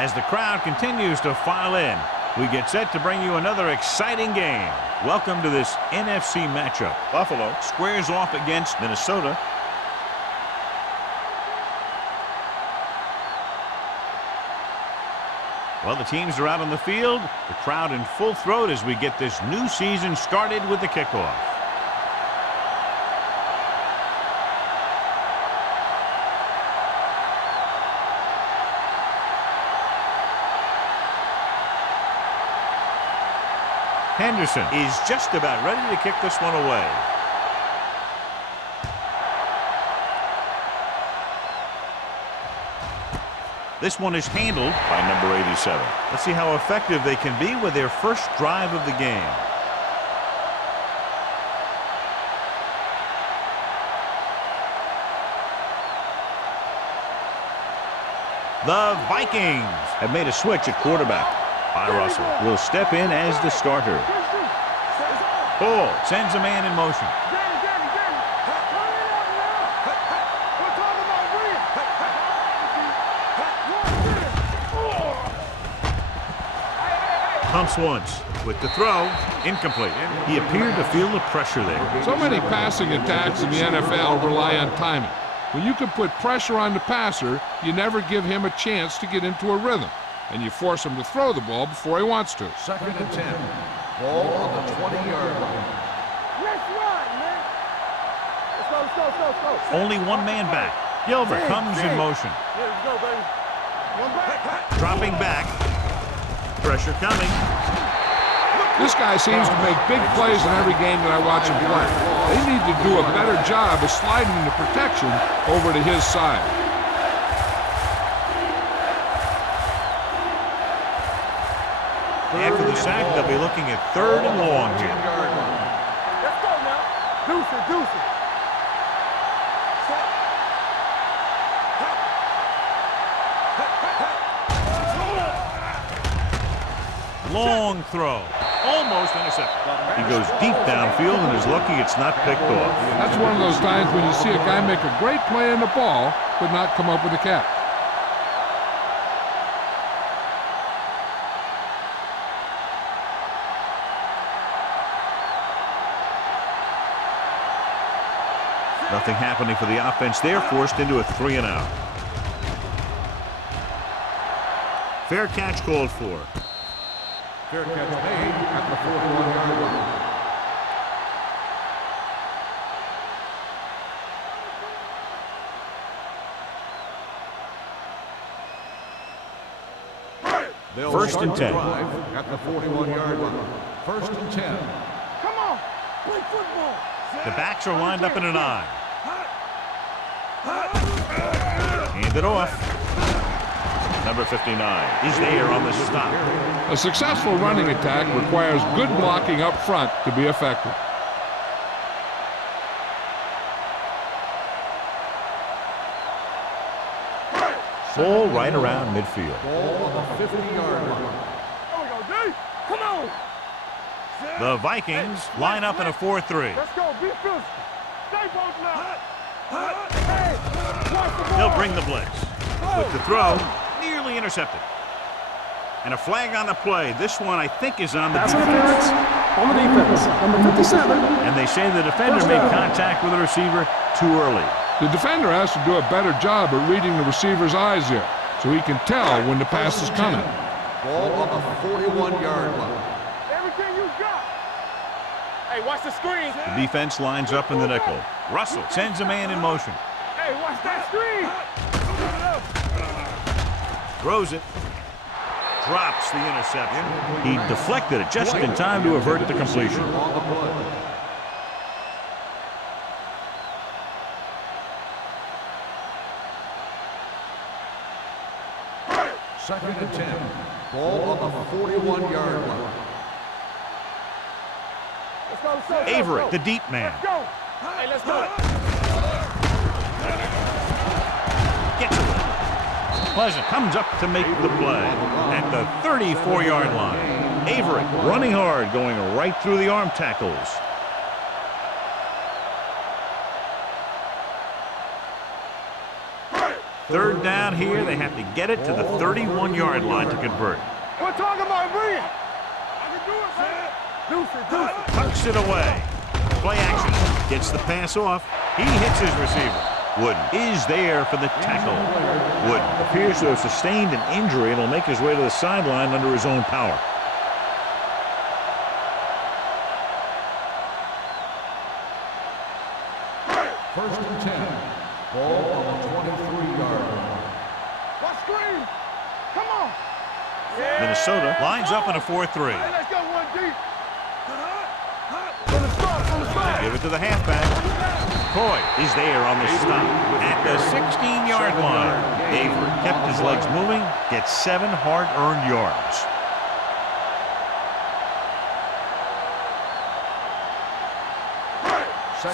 As the crowd continues to file in, we get set to bring you another exciting game. Welcome to this NFC matchup. Buffalo squares off against Minnesota. Well, the teams are out on the field. The crowd in full throat as we get this new season started with the kickoff. Henderson is just about ready to kick this one away. This one is handled by number 87. Let's see how effective they can be with their first drive of the game. The Vikings have made a switch at quarterback. Russell will step in as the starter. Ball sends a man in motion. Pumps once with the throw, incomplete. He appeared to feel the pressure there. So many passing attacks in the NFL rely on timing. When you can put pressure on the passer, you never give him a chance to get into a rhythm, and you force him to throw the ball before he wants to. 2nd and 10. Ball on the 20-yard line. Let's run, man. Let's go. Only one man back. Gilbert comes in motion. Here we go, baby. One back. Dropping back. Pressure coming. This guy seems to make big plays in every game that I watch him play. They need to do a better job of sliding the protection over to his side. After the sack, they'll be looking at 3rd and long here. Let's go now. Deuce it. Long throw. Almost intercepted. He goes deep downfield and is lucky it's not picked off. That's one of those times when you see a guy make a great play on the ball, but not come up with a catch. Nothing happening for the offense. They're forced into a 3-and-out. Fair catch called for. Fair catch made at the 41-yard line. They'll 1st and 10. At the 41-yard line. 1st and 10. Come on. Play football. The backs are lined up in an I. Hand it off. Number 59 is there on the stop. A successful running attack requires good blocking up front to be effective. Ball right around midfield. Ball on the 50-yard line. There we go, D. Come on. The Vikings line up in a 4-3. Let's go. Be physical. Stay both now. Hey, watch the ball. They'll bring the blitz. With the throw, nearly intercepted. And a flag on the play. This one, I think, is on the Pass defense. interference on the defense, number 57. And they say the defender made contact with the receiver too early. The defender has to do a better job at reading the receiver's eyes here, so he can tell when the pass is coming. Ball on the 41-yard line. Everything you got. Hey, watch the screen. The defense lines up in the nickel. Russell sends a man in motion. Hey, watch that screen. Throws it. Drops the interception. He deflected it just in time to avert the completion. On the play. Second and 10. Ball on the 41-yard line. Let's go. Avery, the deep man. Let's go. Hey, let's go. Gets away. Pleasant comes up to make the play at the 34-yard line. Avery running hard, going right through the arm tackles. Third down here, they have to get it to the 31-yard line to convert. We're talking about Bree. I can do it, man. Deuce it. Tucks it away. Play action. Gets the pass off. He hits his receiver. Wooden is there for the tackle. Wooden appears to have sustained an injury and will make his way to the sideline under his own power. First and 10. Ball on the 23-yard line. What screen? Come on. Minnesota lines up in a 4-3. Hey, let's go one deep. From the start. Give it to the halfback. Coy is there on the stop at the 16-yard line. Avery kept his legs moving, gets 7 hard-earned yards.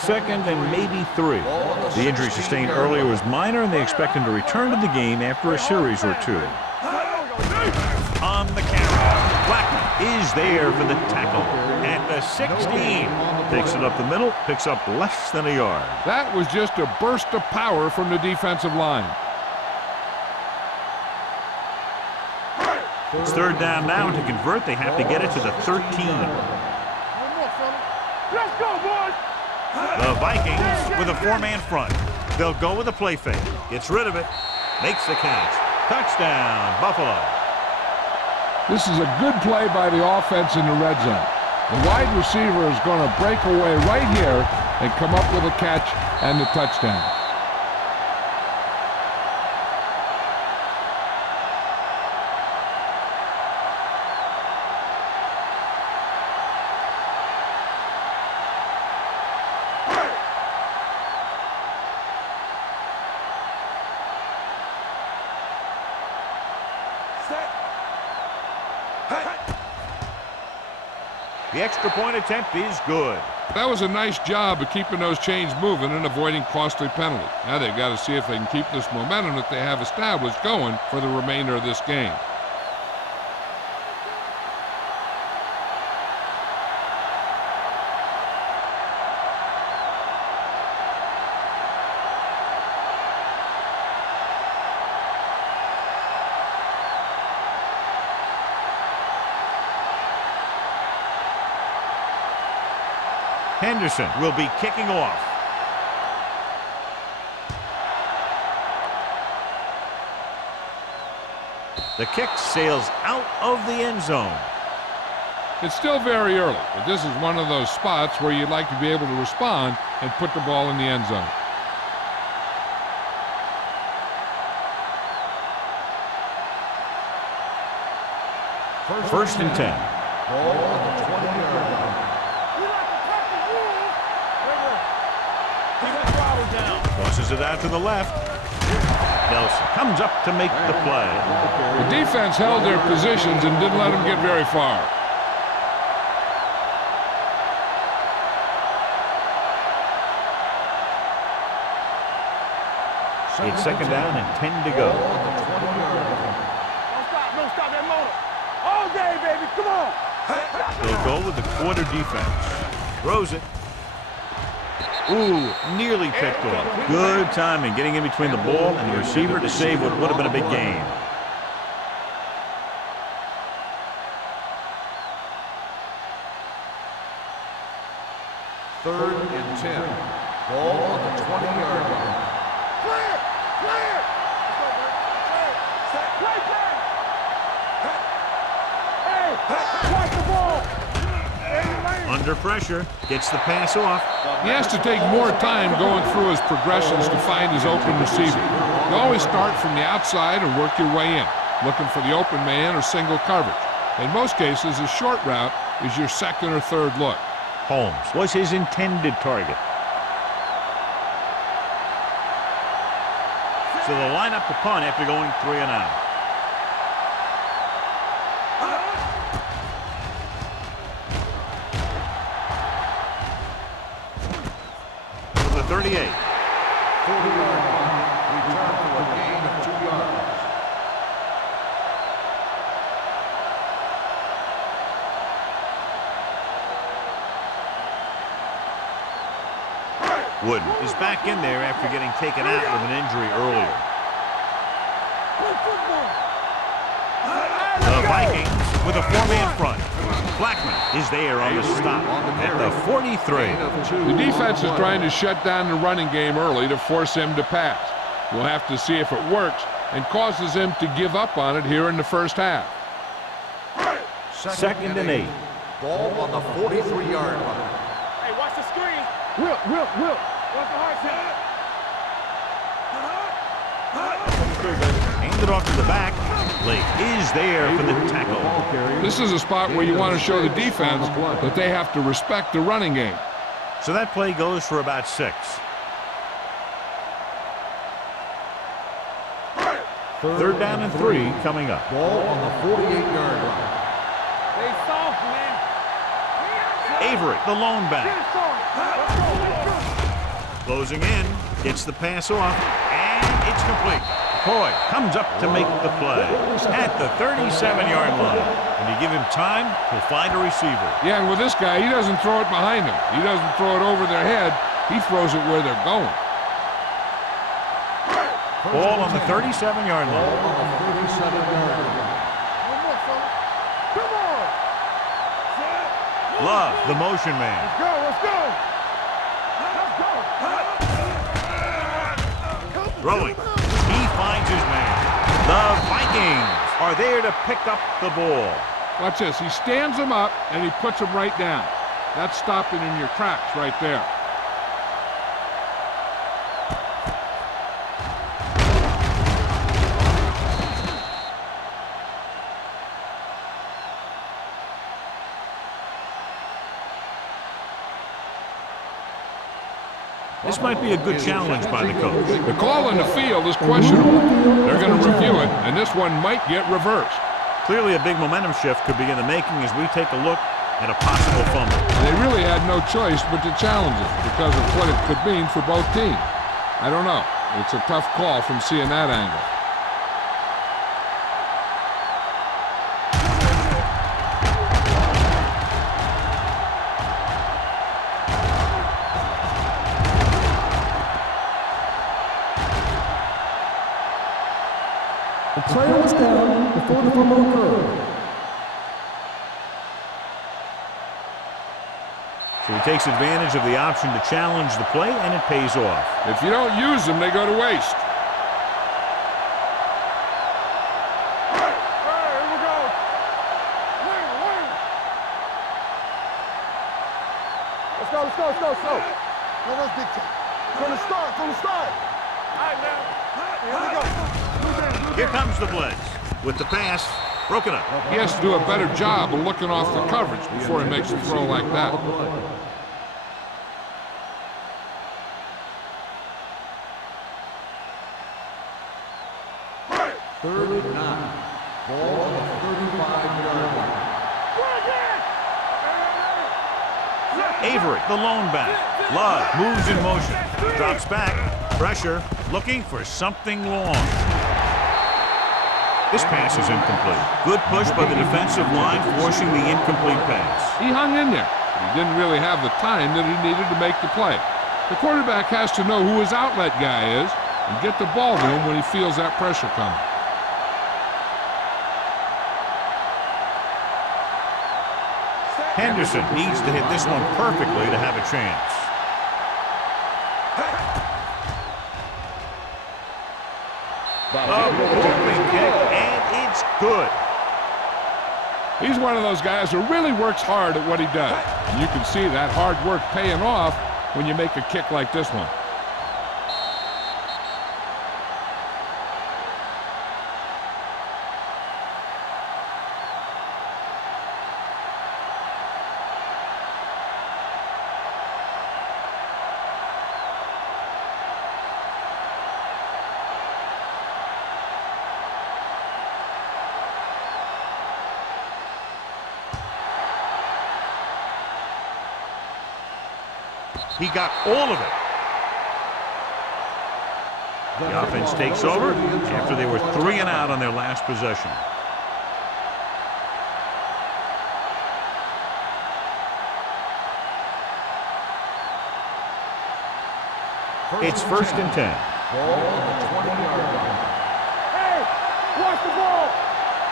Second and maybe 3. The injury sustained earlier was minor, and they expect him to return to the game after a series or 2. On the carry, Blackman is there for the tackle at the 16. Takes it up the middle, picks up less than a yard. That was just a burst of power from the defensive line. It's third down now. To convert, they have to get it to the 13. Let's go, boys. The Vikings with a 4-man front. They'll go with a play fake. Gets rid of it. Makes the catch. Touchdown, Buffalo. This is a good play by the offense in the red zone. The wide receiver is going to break away right here and come up with a catch and the touchdown. The extra point attempt is good. That was a nice job of keeping those chains moving and avoiding costly penalties. Now they've got to see if they can keep this momentum that they have established going for the remainder of this game. Henderson will be kicking off. The kick sails out of the end zone. It's still very early, but this is one of those spots where you'd like to be able to respond and put the ball in the end zone. First and 10. Ball on the 20-yard line. Tosses it out to the left. Nelson comes up to make the play. The defense held their positions and didn't let them get very far. It's second down and 10 to go. Don't stop that motor. All day, baby, come on. They'll go with the quarter defense. Throws it. Ooh, nearly picked off. Good timing, getting in between the ball and the receiver to save what would have been a big gain. Third and 10. Ball on the 20-yard line. Clear. Play play. Hey, watch the ball. Under pressure, gets the pass off. He has to take more time going through his progressions to find his open receiver. You always start from the outside and work your way in, looking for the open man or single coverage. In most cases, a short route is your second or third look. Holmes was his intended target. So they'll line up the punt after going 3 and out. The 38. 40-yard line. Return for a gain of 2 yards. Wooden is back in there after getting taken out with an injury earlier. The Vikings with a 4-man front. Blackman is there on the stop at the 43. The defense is trying to shut down the running game early to force him to pass. We'll have to see if it works and causes him to give up on it here in the first half. Second and 8. Ball on the 43-yard line. Hey, watch the screen. Will. Watch the hard side. Handed off to the back. Blake is there for the tackle. This is a spot where you want to show the defense that they have to respect the running game. So that play goes for about 6. Third down and 3 coming up. Ball on the 48-yard line. Stay soft, man. Avery, the lone Get back. it soft. Let's go. Closing in, gets the pass off, and it's complete. McCoy comes up to make the play at the 37-yard line. When you give him time, he'll find a receiver. Yeah, and with this guy, he doesn't throw it behind him. He doesn't throw it over their head. He throws it where they're going. Ball on the 37-yard line. Ball on the 37-yard line. One more, fella. Come on. Love, the motion man. Let's go. Throwing. He finds his man. The Vikings are there to pick up the ball. Watch this. He stands him up, and he puts him right down. That's stopping in your tracks right there. This might be a good challenge by the coach. The call in the field is questionable. They're going to review it, and this one might get reversed. Clearly a big momentum shift could be in the making as we take a look at a possible fumble. They really had no choice but to challenge it because of what it could mean for both teams. I don't know. It's a tough call from seeing that angle. The player was down before the fumble occurred. So he takes advantage of the option to challenge the play, and it pays off. If you don't use them, they go to waste. Hey, here we go. Wing. Let's go. No, that's big time. From the start. All right, now. Here we go. Here comes the blitz with the pass broken up. He has to do a better job of looking off the coverage before he makes a throw like that. Third and 9. Ball on the 35-yard line. Avery, the lone back. Love moves in motion. Drops back. Pressure. Looking for something long. This pass is incomplete. Good push by the defensive line, forcing the incomplete pass. He hung in there, but he didn't really have the time that he needed to make the play. The quarterback has to know who his outlet guy is and get the ball to him when he feels that pressure coming. Henderson needs to hit this one perfectly to have a chance. A moving kick, and it's good. He's one of those guys who really works hard at what he does. And you can see that hard work paying off when you make a kick like this one. He got all of it. The offense takes over after they were 3 and out on their last possession. It's 1st and 10. Ball on the 20-yard line.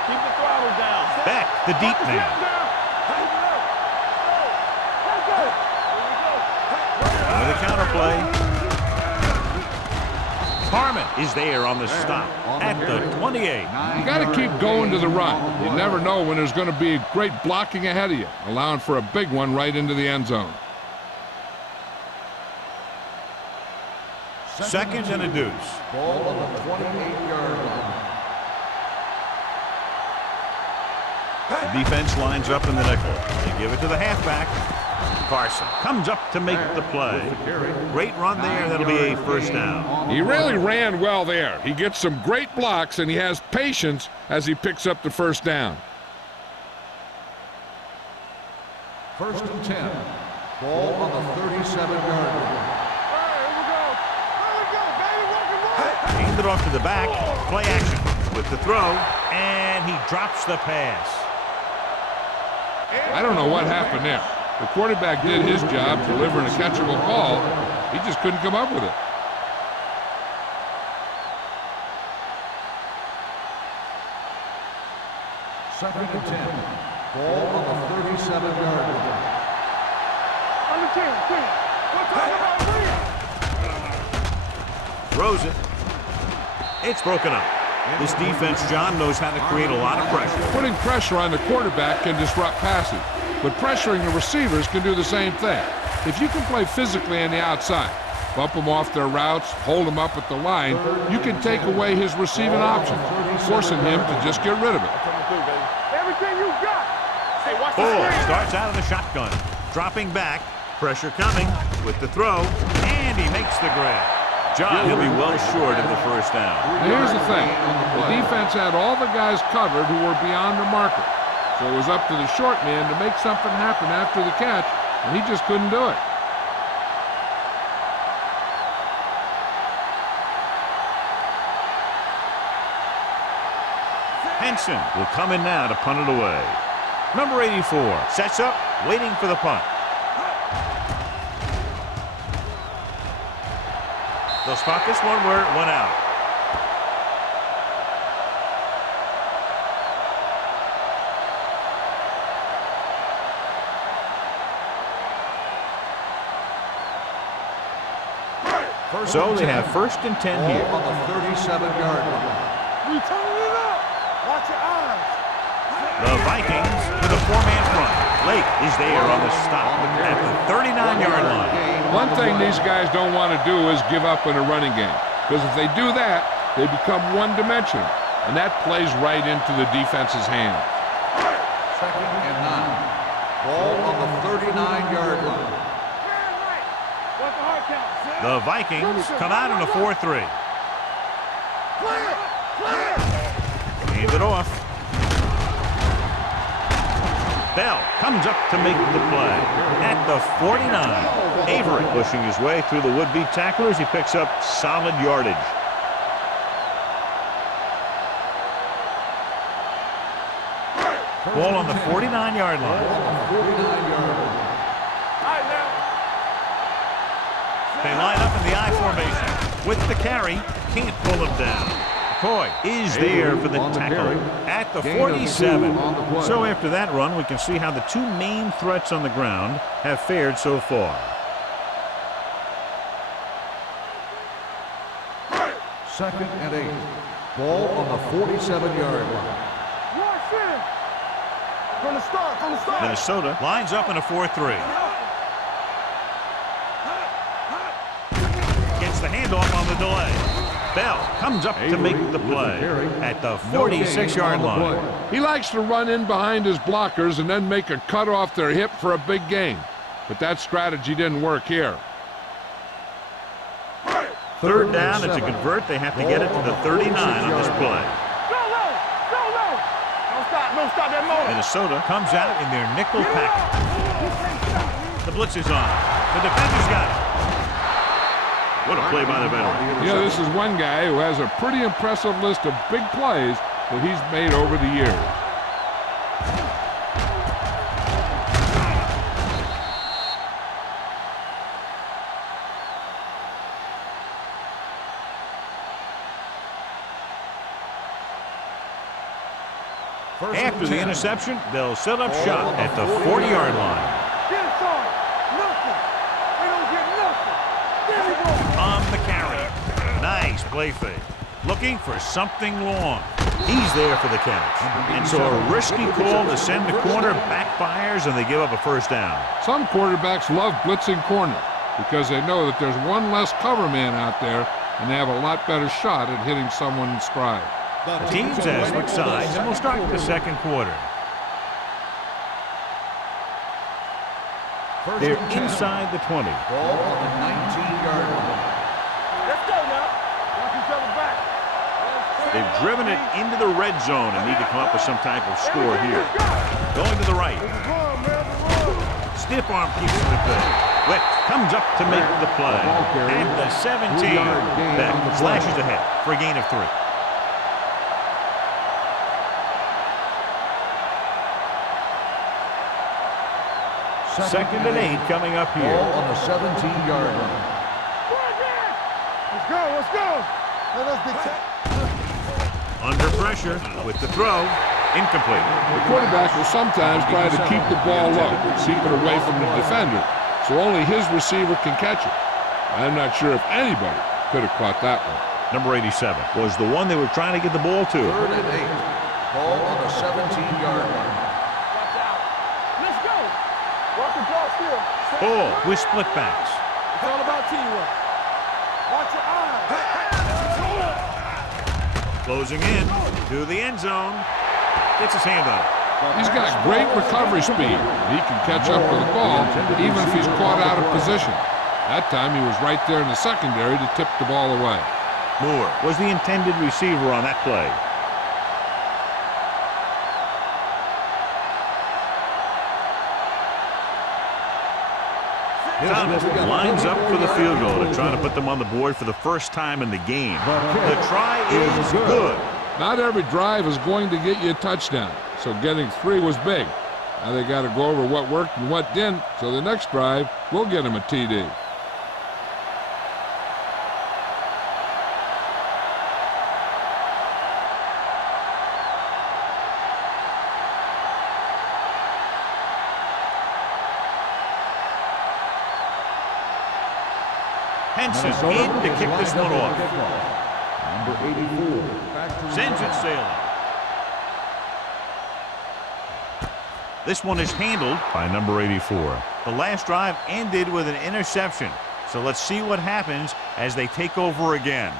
Keep the throttle down. Beck, the deep man. With a counter play. Harmon is there on the stop at the 28. You got to keep going to the run. You never know when there's going to be great blocking ahead of you, allowing for a big one right into the end zone. Second and a deuce. Ball on the 28-yard line. The defense lines up in the nickel. They give it to the halfback. Carson comes up to make the play. Great run there. That'll be a first down. He really ran well there. He gets some great blocks, and he has patience as he picks up the first down. First and 10. Ball on the 37-yard line. Hand it off to the back. Play action with the throw, and he drops the pass. I don't know what happened there. The quarterback did his job delivering a catchable ball. He just couldn't come up with it. Second and 10. Ball on the 37-yard line. Throws it. It's broken up. This defense, John, knows how to create a lot of pressure. Putting pressure on the quarterback can disrupt passes, but pressuring the receivers can do the same thing. If you can play physically on the outside, bump them off their routes, hold them up at the line, you can take away his receiving options, forcing him to just get rid of it. Everything you got. Hey, watch Bull starts out of the shotgun. Dropping back. Pressure coming with the throw. And he makes the grab. John, he'll be well short of the first down. Now here's the thing. The defense had all the guys covered who were beyond the marker. So it was up to the short man to make something happen after the catch, and he just couldn't do it. Henson will come in now to punt it away. Number 84 sets up, waiting for the punt. They'll spot this one where it went out. So they have first and 10 here. On the 37-yard line. We turning it up. Watch your eyes. The Vikings with a four-man front. Lake is there on the stop at the 39-yard line. One thing these guys don't want to do is give up in a running game, because if they do that, they become one-dimensional, and that plays right into the defense's hands. Second and 9. Ball on the 39-yard line. The Vikings come out in a 4-3. Hand it off. Bell comes up to make the play at the 49. Avery pushing his way through the would-be tacklers. He picks up solid yardage. Ball on the 49-yard line. They line up in the I formation. With the carry, can't pull him down. McCoy is there for the tackle at the 47. So after that run, we can see how the two main threats on the ground have fared so far. Second and 8. Ball on the 47-yard line. From the start. Minnesota lines up in a 4-3. Gets the handoff on the delay. Bell comes up to make the play at the 46-yard line. He likes to run in behind his blockers and then make a cut off their hip for a big gain. But that strategy didn't work here. Third down, and to convert, they have to get it to the 39 on this play. Don't stop that motor. Minnesota comes out in their nickel package. The blitz is on. The defender's got it. What a play by the veteran. Yeah, this is one guy who has a pretty impressive list of big plays that he's made over the years. After the interception, they'll set up shop at the 40-yard line. Get it, son. Nothing. They don't get nothing. There we go. On the carry. Nice play fake. Looking for something long. He's there for the catch. And so a risky call to send the corner backfires and they give up a first down. Some quarterbacks love blitzing corner because they know that there's one less cover man out there and they have a lot better shot at hitting someone in stride. The teams have switched sides and we'll start the second quarter. They're inside the 20. Ball on the 19-yard line. Let's go now. Watch each other back. They've driven it into the red zone and need to come up with some type of score here. Going to the right. Run, man. Run. Stiff arm keeps him at bay. Witt comes up to make the play. At the 17, Beck slashes ahead for a gain of 3. Second and 8 coming up here. Ball on the 17-yard line. Let's go. Let's go. Let us be Under pressure with the throw. Incomplete. The quarterback will sometimes try to keep the ball low, keep it away from the defender, so only his receiver can catch it. I'm not sure if anybody could have caught that one. Number 87 was the one they were trying to get the ball to. Third and 8. Ball on the 17-yard line. Watch out. Let's go. Walk the ball still. Ball with split backs. It's all about teamwork. Watch your eyes. Closing in to the end zone. Gets his hand on it. He's got great recovery speed. He can catch up to the ball even if he's caught out of position. That time he was right there in the secondary to tip the ball away. Moore was the intended receiver on that play. Thomas lines up for the field goal to try to put them on the board for the first time in the game. The try is good. Not every drive is going to get you a touchdown, so getting 3 was big. Now they got to go over what worked and what didn't, so the next drive will get him a TD. Henson in to kick this one off. Number 84. Sends it sailing. This one is handled by number 84. The last drive ended with an interception. So let's see what happens as they take over again.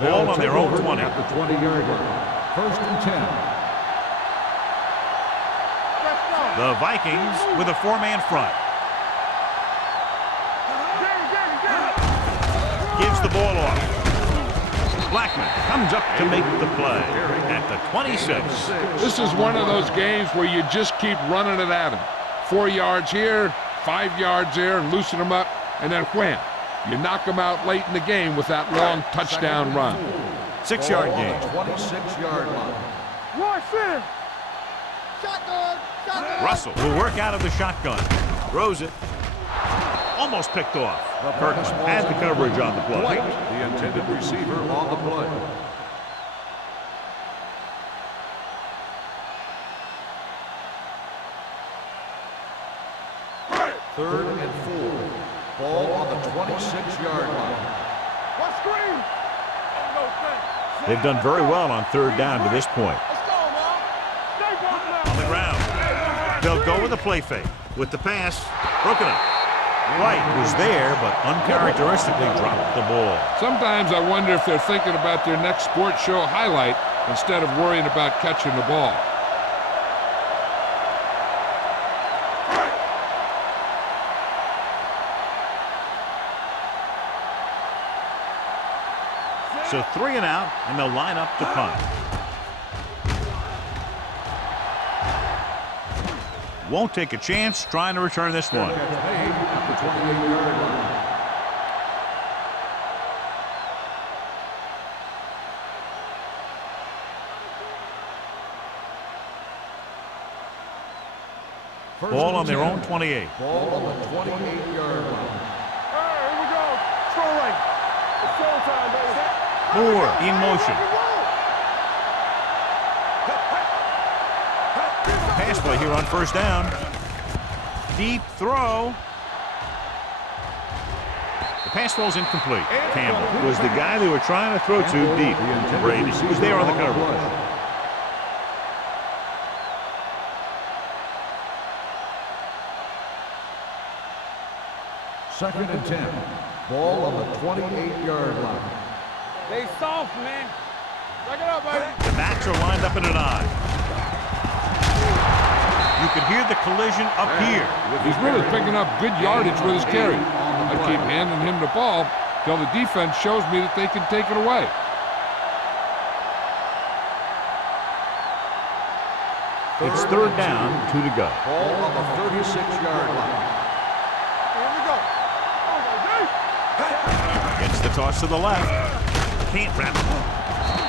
Ball on their own 20. At the 20-yard line. First and 10. The Vikings with a 4-man front. Gives the ball off. Blackman comes up to make the play at the 26. This is one of those games where you just keep running it at him. 4 yards here, 5 yards there, and loosen them up, and then wham. You knock them out late in the game with that long touchdown run. 6-yard gain. 26-yard line. Watch this. Shotgun. Russell will work out of the shotgun. Throws it. Almost picked off. Kirkland has the coverage on the play. White, the intended receiver on the play. Third and 4. Ball on the 26-yard line. What screen? They've done very well on third down to this point. Let's go, man. Stay back now. On the ground. They'll go with a play fake. With the pass, broken up. White was there, but uncharacteristically dropped the ball. Sometimes I wonder if they're thinking about their next sports show highlight instead of worrying about catching the ball. So 3 and out, and they'll line up to punt. Won't take a chance trying to return this one. At the 28-yard line. Ball on their own 28. Ball on the 28-yard line. All right, here we go. Throw right. Moore in motion. Pass play here on first down. Deep throw. The pass ball's incomplete. Campbell was the guy they were trying to throw to deep. Brady was there on the coverage. Second and 10. Ball on the 28-yard line. They soft, man. Back it up, baby. The backs are lined up in an eye. You can hear the collision up here. He's really picking up good yardage with his carry. I keep handing him the ball till the defense shows me that they can take it away. It's third down, 2 to go. Ball on the 36-yard line. Here we go. Gets the toss to the left. Can't wrap it.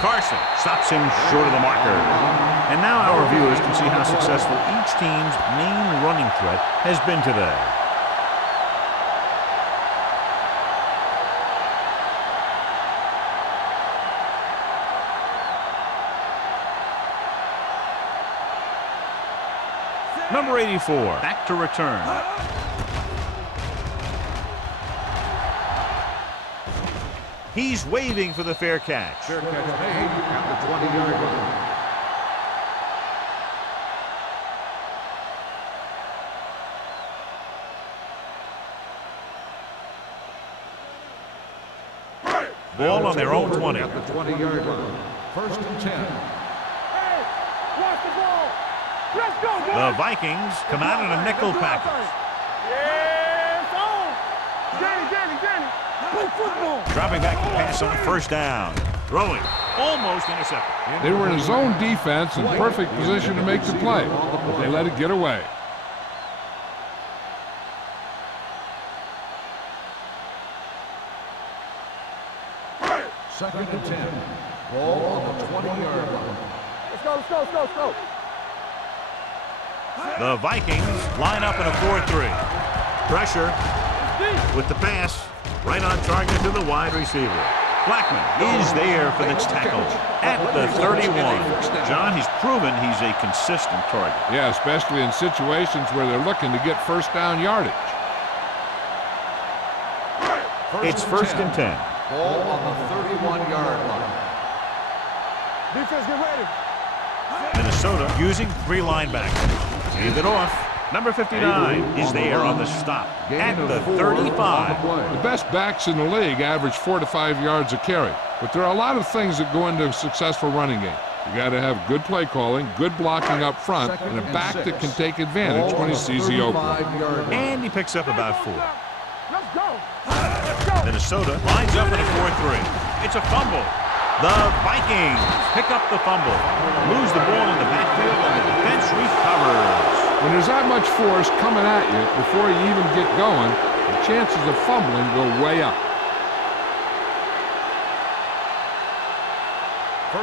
Carson stops him short of the marker. And now our viewers can see how successful each team's main running threat has been today. Number 84, back to return. He's waving for the fair catch. Fair catch made at the 20-yard line. Ball on their own 20. At the 20-yard line. First and 10. Hey, watch the ball. Let's go, boy. The Vikings come out in a nickel package. Yeah, it's on. Danny. Play football. Dropping back to pass on first down. Throwing. Almost intercepted. They were in a zone defense in perfect position to make the play, but they let it get away. Second and 10. Ball on the 20-yard line. Let's go. The Vikings line up in a 4-3. Pressure with the pass. Right on target to the wide receiver. Blackman is there for the tackle at the 31. John, he's proven he's a consistent target. Yeah, especially in situations where they're looking to get first down yardage. It's first and 10. Ball on the 31-yard line. Defense, get ready. Minnesota using 3 linebackers. Hand it off. Number 59 is there on the stop at the 35. The best backs in the league average 4 to 5 yards a carry, but there are a lot of things that go into a successful running game. You got to have good play calling, good blocking up front, and a back that can take advantage when he sees the opening. And he picks up about 4. Let's go. Minnesota lines up in a 4-3. It's a fumble. The Vikings pick up the fumble, lose the ball in the backfield, and the defense recovers. When there's that much force coming at you before you even get going, the chances of fumbling go way up.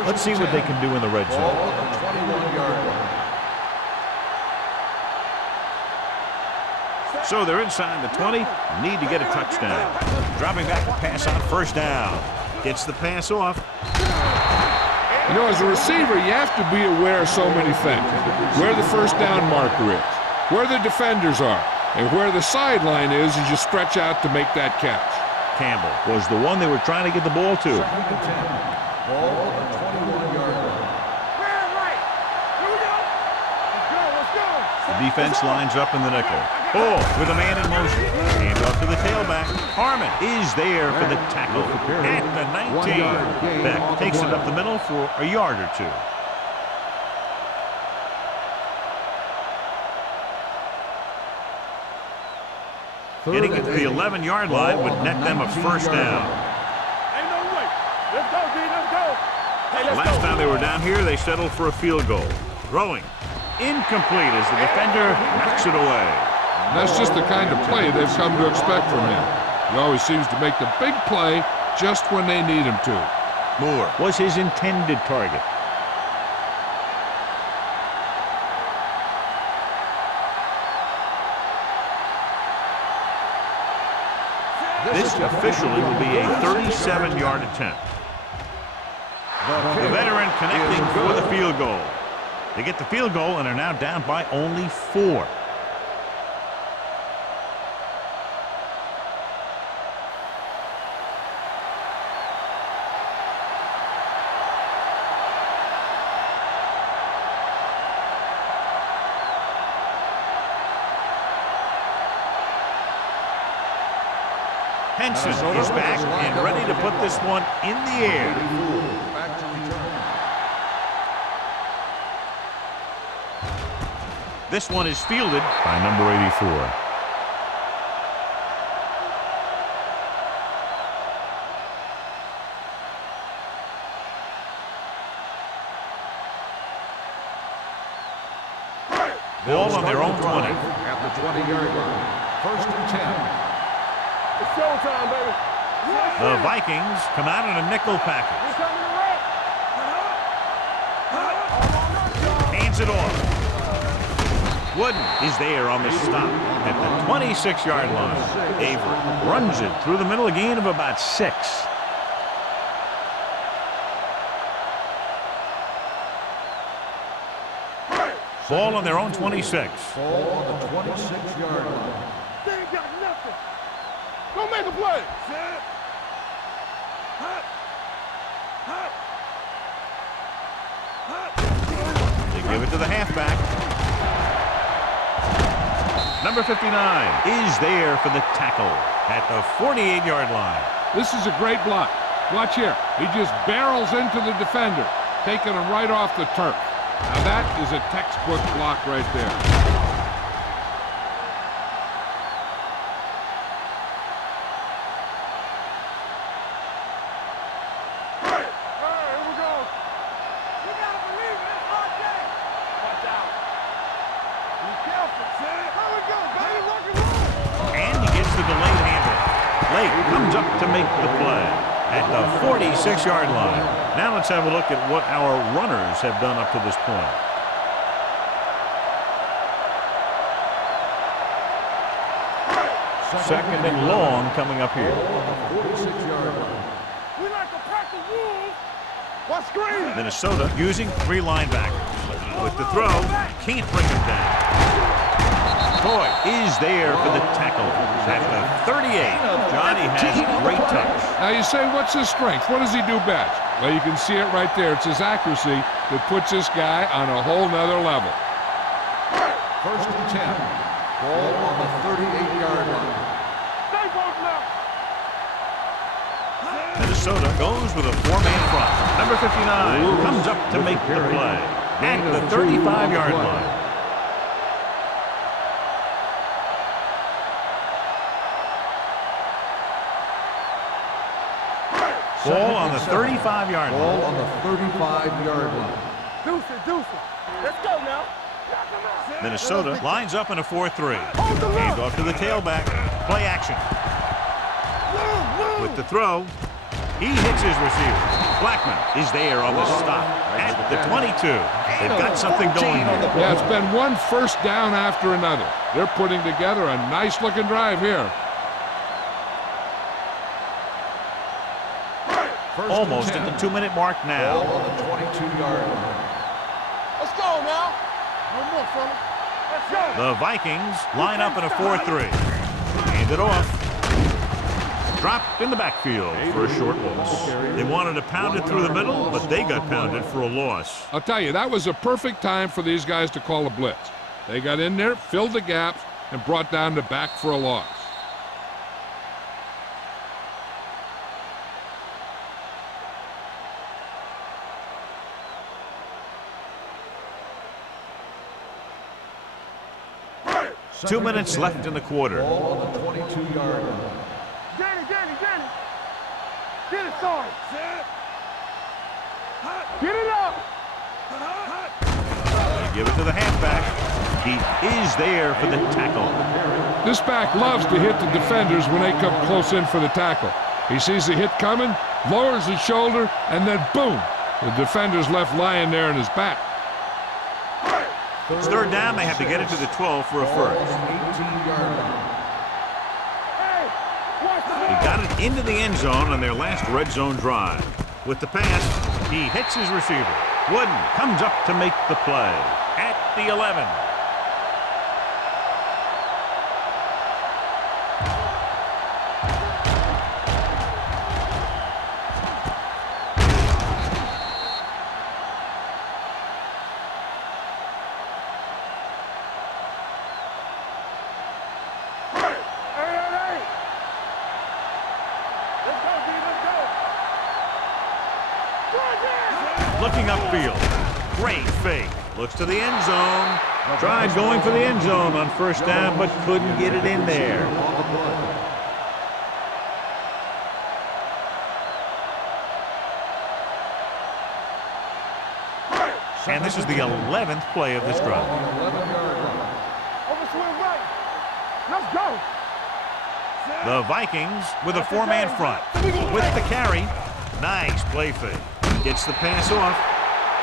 Let's see what they can do in the red zone. Ball on the 21-yard line. So they're inside the 20, need to get a touchdown. Dropping back to pass on first down. Gets the pass off. You know, as a receiver, you have to be aware of so many things. Where the first down marker is, where the defenders are, and where the sideline is as you stretch out to make that catch. Campbell was the one they were trying to get the ball to. Second and 10. Ball on the 21-yard line. Right. Here we go. Let's go. The defense lines up in the nickel. Ball with a man in motion. Hand off to the tailback. Harmon is there for the tackle at the 19. Beck takes it up the middle for a yard or 2. Getting it to the 11-yard line would net them a first down. Ain't no way. Let's go, D. Let's go. Hey, let's Last go. time they were down here, they settled for a field goal. Throwing. Incomplete as the defender knocks it away. That's just the kind of play they've come to expect from him. He always seems to make the big play just when they need him to. Moore was his intended target. This officially will be a 37-yard attempt. The veteran connecting for the field goal. They get the field goal and are now down by only 4. Henson is back and ready to put this one in the air. Back to return. This one is fielded by number 84. Ball on their own 20. At the 20-yard line. 1st and 10. It's showtime, baby. The Vikings come out in a nickel package. Hands it off. Wooden is there on the stop at the 26-yard line. Avery runs it through the middle, a gain of about 6. Ball on their own 26. Ball on the 26-yard line. They ain't got nothing. Go make a play. They give it to the halfback. Number 59 is there for the tackle at the 48-yard line. This is a great block. Watch here. He just barrels into the defender, taking him right off the turf. Now that is a textbook block right there. Comes up to make the play at the 46-yard line. Now let's have a look at what our runners have done up to this point. Second and long coming up here. 46-yard line. We like to practice rules. What screen? Minnesota using 3 linebackers. With the throw, can't bring him down. Boy is there for the tackle at the 38. Johnny has great touch. Now you say, what's his strength? What does he do best? Well, you can see it right there. It's his accuracy that puts this guy on a whole nother level. 1st and 10. Ball on the 38-yard line. Stay both now. Minnesota goes with a 4-man front. Number 59 comes up to make the play at the 35-yard line. Ball on the 35-yard line. Ball on the 35-yard line. Deuce it. Let's go now. Minnesota lines up in a 4-3. Hand off to the tailback. Play action. With the throw, he hits his receiver. Blackman is there on the stop at the 22. They've got something going here. Yeah, it's been one first down after another. They're putting together a nice-looking drive here. Almost at the 2-minute mark now. Ball on the 22-yard line. Let's go now. One more, fella. Let's go. The Vikings line up in a 4-3. Hand it off. Dropped in the backfield for a short loss. They wanted to pound it through the middle, but they got pounded for a loss. I'll tell you, that was a perfect time for these guys to call a blitz. They got in there, filled the gaps, and brought down the back for a loss. Two minutes left in the quarter. Ball on the 22-yard line. Danny. Get it, sorry. Get it up. They give it to the halfback. He is there for the tackle. This back loves to hit the defenders when they come close in for the tackle. He sees the hit coming, lowers his shoulder, and then boom, the defender's left lying there in his back. It's 3rd down. They have to get it to the 12 for a first. 18-yard line. Hey, watch the He got it into the end zone on their last red zone drive. With the pass, he hits his receiver. Wooden comes up to make the play at the 11. Looking upfield. Great fake. Looks to the end zone. Tried going for the end zone on first down, but couldn't get it in there. And this is the 11th play of this drive. Overswing right. Let's go. The Vikings with a four-man front. With the carry. Nice play fake. Gets the pass off.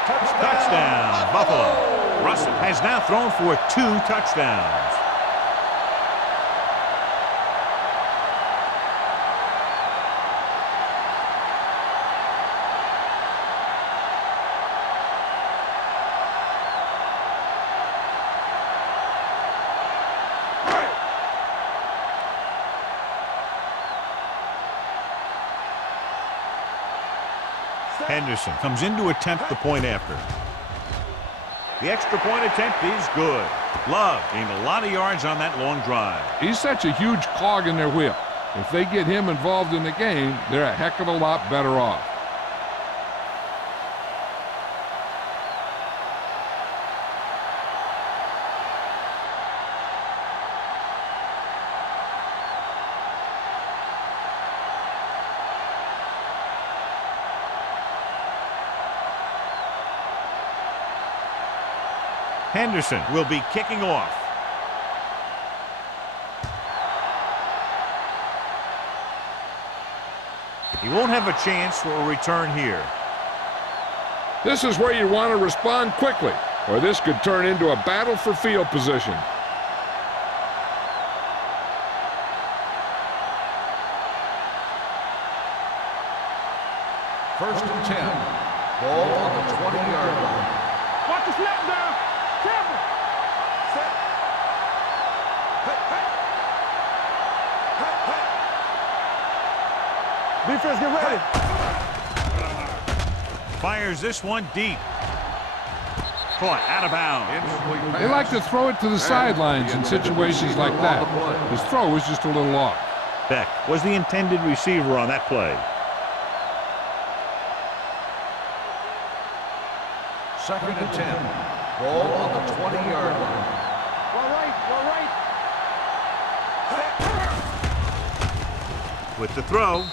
Touchdown, Buffalo. Russell has now thrown for 2 touchdowns. Henderson comes in to attempt the point after. The extra point attempt is good. Love gained a lot of yards on that long drive. He's such a huge cog in their wheel. If they get him involved in the game, they're a heck of a lot better off. Henderson will be kicking off. He won't have a chance for a return here. This is where you want to respond quickly, or this could turn into a battle for field position. First and 10. Ball on the 20-yard line. Watch the snap down. Careful. Set. Hey. Defense, get ready. Fires this one deep. Caught out of bounds. They like to throw it to the sidelines in situations like that. His throw was just a little off. Beck was the intended receiver on that play. Second and 10. Ball on the 20-yard line. All right. With the throw.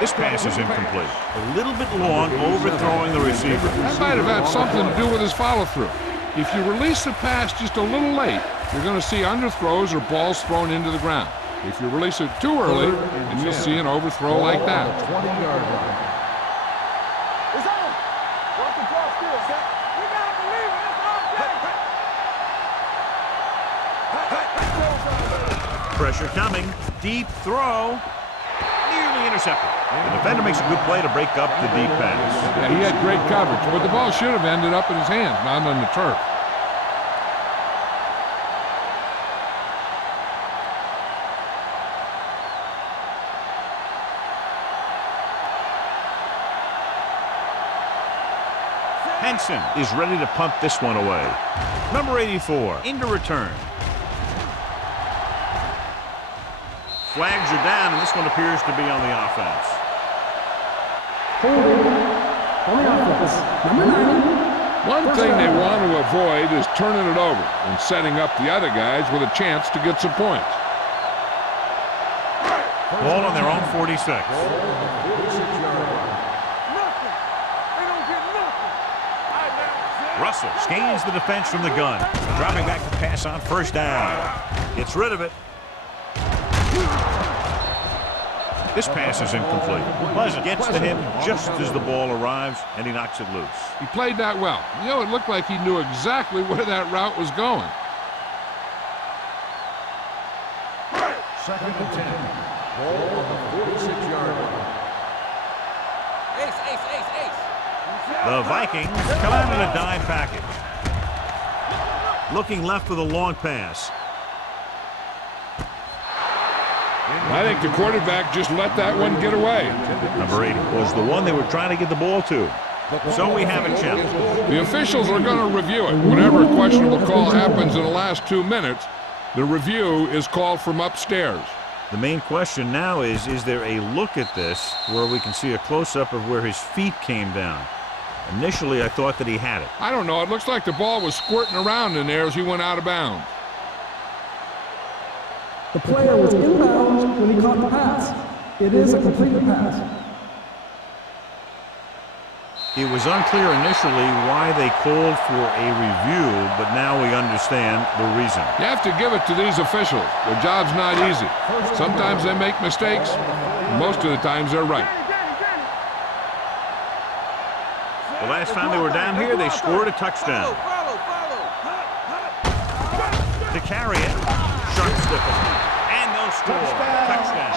This pass is incomplete. A little bit long, overthrowing the receiver. That might have had something to do with his follow-through. If you release the pass just a little late, you're going to see underthrows or balls thrown into the ground. If you release it too early, then you'll see an overthrow like that. 20-yard line. It's on. Watch the ball still. You gotta believe it. It's on. Pressure coming. Deep throw. Nearly intercepted. The defender makes a good play to break up the deep pass. Yeah, he had great coverage, but the ball should have ended up in his hands, not on the turf. Henson is ready to punt this one away. Number 84 into return. Flags are down, and this one appears to be on the offense. Holding on the offense. Number 9. One thing they want to avoid is turning it over and setting up the other guys with a chance to get some points. Ball on their own 46. Nothing. They don't get nothing. Russell scans the defense from the gun. Dropping back to pass on first down. Gets rid of it. This pass is incomplete. Pleasant gets to him just as the ball arrives, and he knocks it loose. He played that well. You know, it looked like he knew exactly where that route was going. Second and 10. Ball on the 46-yard line. The Vikings come out in a dime package. Looking left for the long pass. I think the quarterback just let that one get away. Number 80 was the one they were trying to get the ball to. So we have a challenge. The officials are going to review it. Whenever a questionable call happens in the last 2 minutes, the review is called from upstairs. The main question now is there a look at this where we can see a close-up of where his feet came down? Initially, I thought that he had it. I don't know. It looks like the ball was squirting around in there as he went out of bounds. The player was inbounds when he caught the pass. It is a completed pass. It was unclear initially why they called for a review, but now we understand the reason. You have to give it to these officials. Their job's not easy. Sometimes they make mistakes. Most of the times they're right. The last time they were down here, they scored a touchdown. To carry it, sharp stiffle, and they'll score. Touchdown.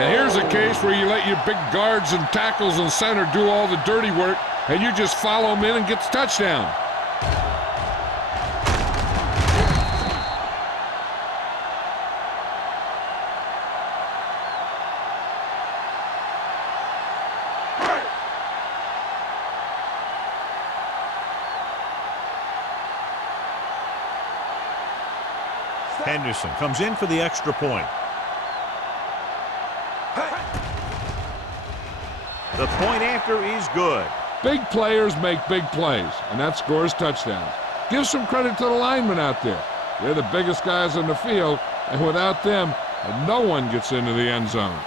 And here's a case where you let your big guards and tackles and center do all the dirty work, and you just follow them in and get the touchdown. Henderson comes in for the extra point. The point after is good. Big players make big plays, and that scores touchdowns. Give some credit to the linemen out there. They're the biggest guys on the field, and without them, no one gets into the end zone.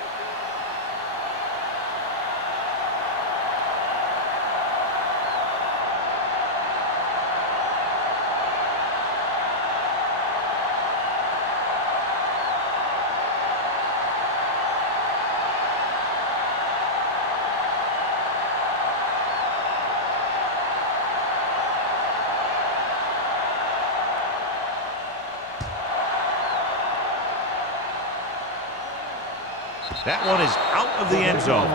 That one is out of the end zone.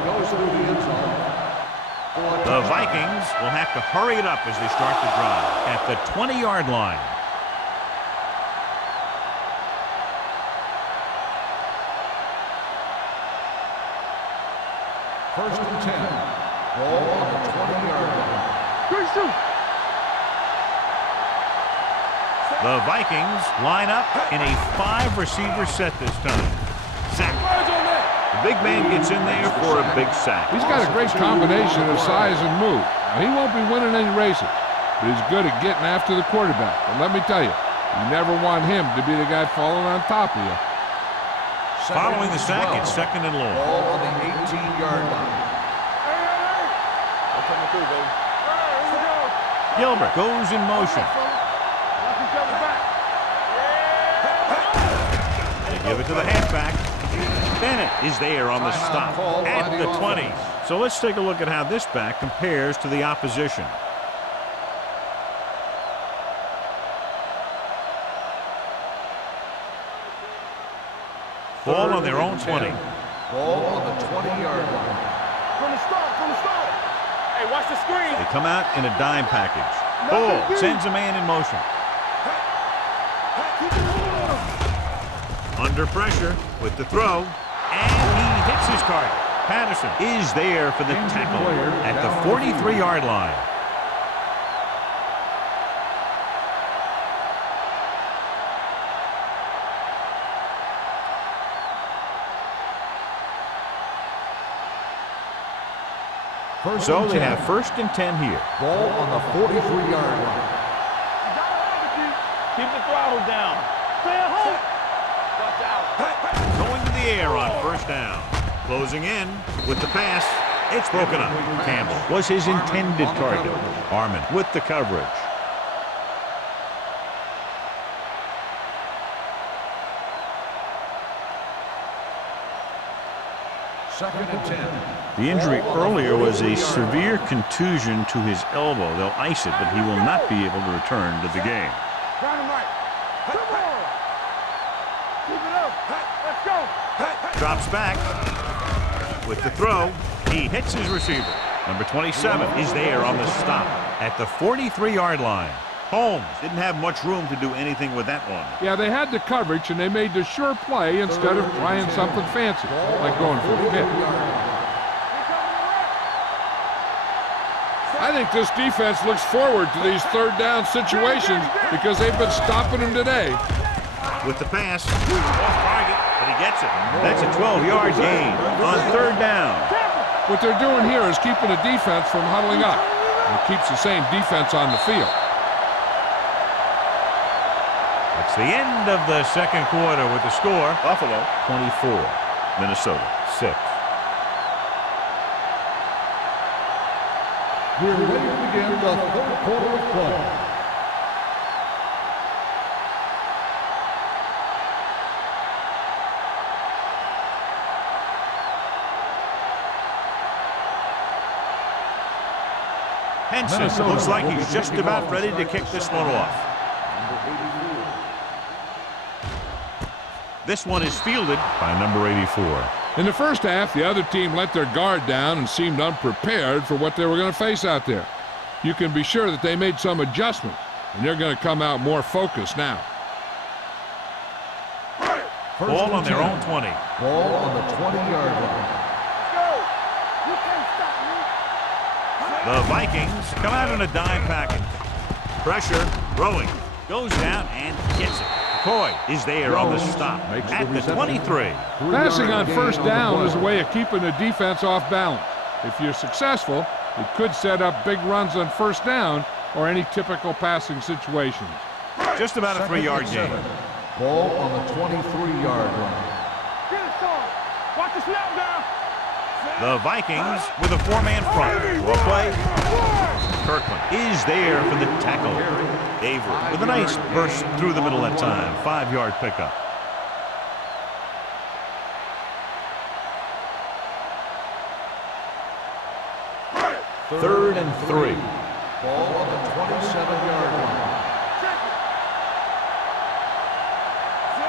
The Vikings will have to hurry it up as they start the drive at the 20-yard line. First and 10. Ball on the 20-yard line. The Vikings line up in a 5-receiver set this time. Sack. The big man gets in there for a big sack. He's got a great combination of size and move. Now, he won't be winning any races, but he's good at getting after the quarterback. And let me tell you, you never want him to be the guy falling on top of you. Following the sack, it's second and long. Ball on the 18-yard line. Gilbert goes in motion. They give it to the halfback. Bennett is there on the stop at the 20. So let's take a look at how this back compares to the opposition. Ball on their own 20. Ball on the 20-yard line. From the start. Hey, watch the screen. They come out in a dime package. Ball sends a man in motion. Under pressure with the throw, and he hits his target. Patterson is there for the tackle at the 43-yard line. So they have first and 10 here. Ball on the 43-yard line. Keep the throttle down. Stay at home. Watch out. Going to the air on first down. Closing in with the pass. It's broken up. Campbell was his intended target. Harmon with the coverage. Second and 10. The injury earlier was a severe contusion to his elbow. They'll ice it, but he will not be able to return to the game. Turn him right. Come on. Keep it up. Let's go. Drops back with the throw. He hits his receiver. Number 27 is there on the stop at the 43-yard line. Holmes didn't have much room to do anything with that one. Yeah, they had the coverage, and they made the sure play instead of trying something fancy, like going for a pick. I think this defense looks forward to these third down situations because they've been stopping them today. With the pass, off target, but he gets it. That's a 12-yard gain on third down. What they're doing here is keeping the defense from huddling up. And it keeps the same defense on the field. It's the end of the second quarter with the score. Buffalo 24, Minnesota 6. We're ready to begin the third quarter of play. Henson looks like he's just about ready to kick this one off. This one is fielded by number 84. In the first half, the other team let their guard down and seemed unprepared for what they were going to face out there. You can be sure that they made some adjustments, and they're going to come out more focused now. Ball on their own 20. Ball on the 20-yard line. The Vikings come out in a dime package. Pressure, throwing, goes down and gets it. McCoy is there on the stop at the 23. Passing on first down is a way of keeping the defense off balance. If you're successful, it could set up big runs on first down or any typical passing situations. Just about a 3-yard gain. Ball on the 23-yard line. Get it, Sean. Watch the snap down. The Vikings with a 4-man front. Well play. Kirkland is there for the tackle. Avery with a nice burst through the middle that time. 5-yard pickup. Third and 3. Ball on the 27-yard line.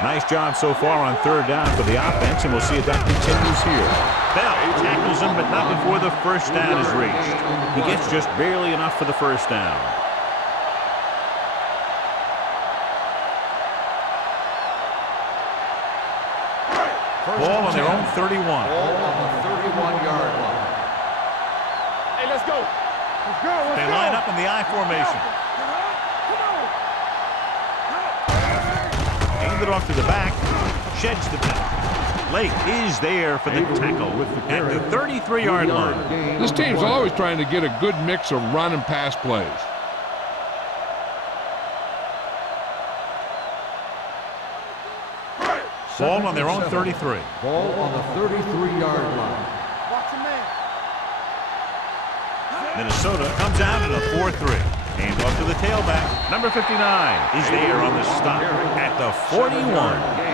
Nice job so far on third down for the offense, and we'll see if that continues here. Bell tackles him, but not before the first down is reached. He gets just barely enough for the first down. Ball on their own 31. Ball on the 31-yard line. Hey, let's go. Let's go. They line up in the I formation. Hand it off to the back. Sheds the tackle. Lake is there for the tackle at the 33-yard line. This team's always trying to get a good mix of run and pass plays. Ball on their own 33. Ball on the 33-yard line. Watch your man. Minnesota comes out in a 4-3. Hand off to the tailback. Number 59 is there on the stop at the 41.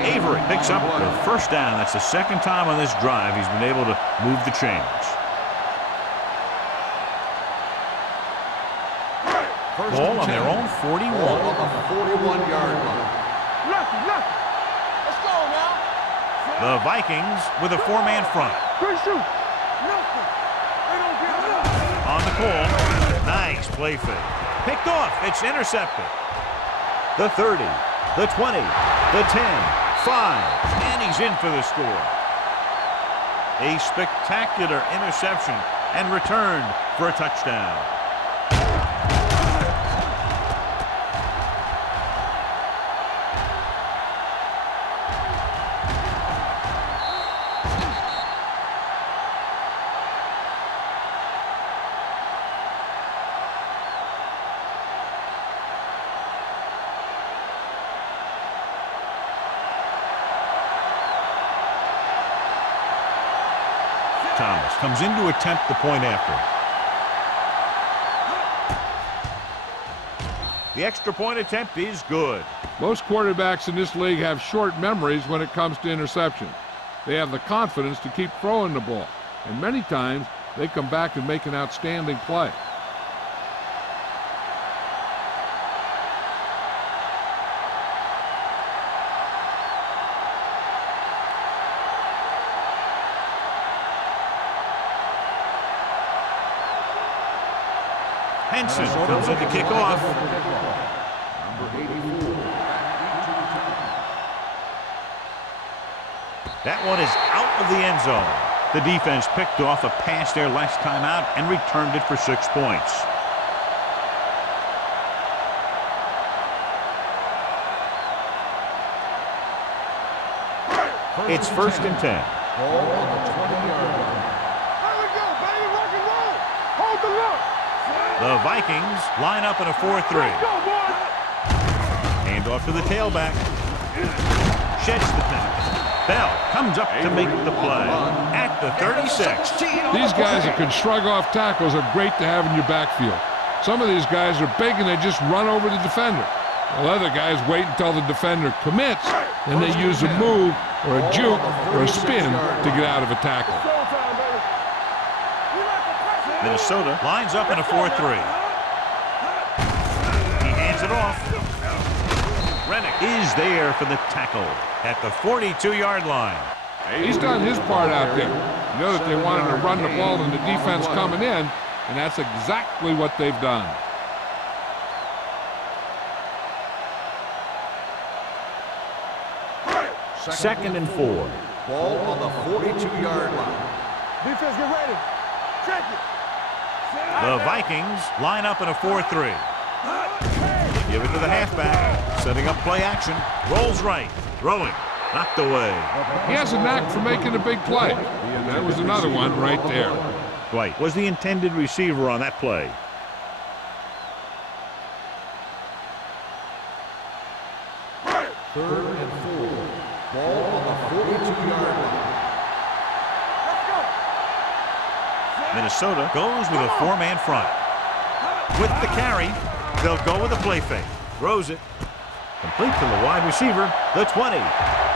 Avery picks up the first down. That's the second time on this drive he's been able to move the chains. Ball on their own 41. Ball on the 41-yard line. Left. Let's go now. The Vikings with a 4-man front. Good shoot. Nothing. They don't get it up. On the call. Nice play fake. Picked off. It's intercepted. The 30, the 20, the 10, 5, and he's in for the score. A spectacular interception and returned for a touchdown. Thomas comes in to attempt the point after. The extra point attempt is good. Most quarterbacks in this league have short memories when it comes to interception. They have the confidence to keep throwing the ball, and many times they come back and make an outstanding play. Henson comes in to kick off. Number 84. That one is out of the end zone. The defense picked off a pass there last time out and returned it for 6 points. It's 1st and 10. Ball on the 20-yard line. There we go, baby. Rock and roll. Hold the look. The Vikings line up in a 4-3. Go, boys. Hand off to the tailback. Sheds the pass. Bell comes up to make the play at the 36. These guys that can shrug off tackles are great to have in your backfield. Some of these guys are big and they just run over the defender. While other guys wait until the defender commits, then they use a move or a juke or a spin to get out of a tackle. Showtime, baby. Minnesota lines up in a 4-3. He hands it off. Rennick is there for the tackle at the 42-yard line. He's done his part out there. You know that they wanted to run the ball and the defense coming in, and that's exactly what they've done. Second and 4. Ball on the 42-yard line. Defense, get ready. Check it. The Vikings line up in a 4-3. Give it to the halfback. Setting up play action. Rolls right. Throwing. Knocked away. He has a knack for making a big play. And that was another one right there. Dwight was the intended receiver on that play. Third and 4. Ball on the 42-yard line. Minnesota goes with a 4-man front. With the carry, they'll go with a play fake. Throws it. Complete to the wide receiver. The 20.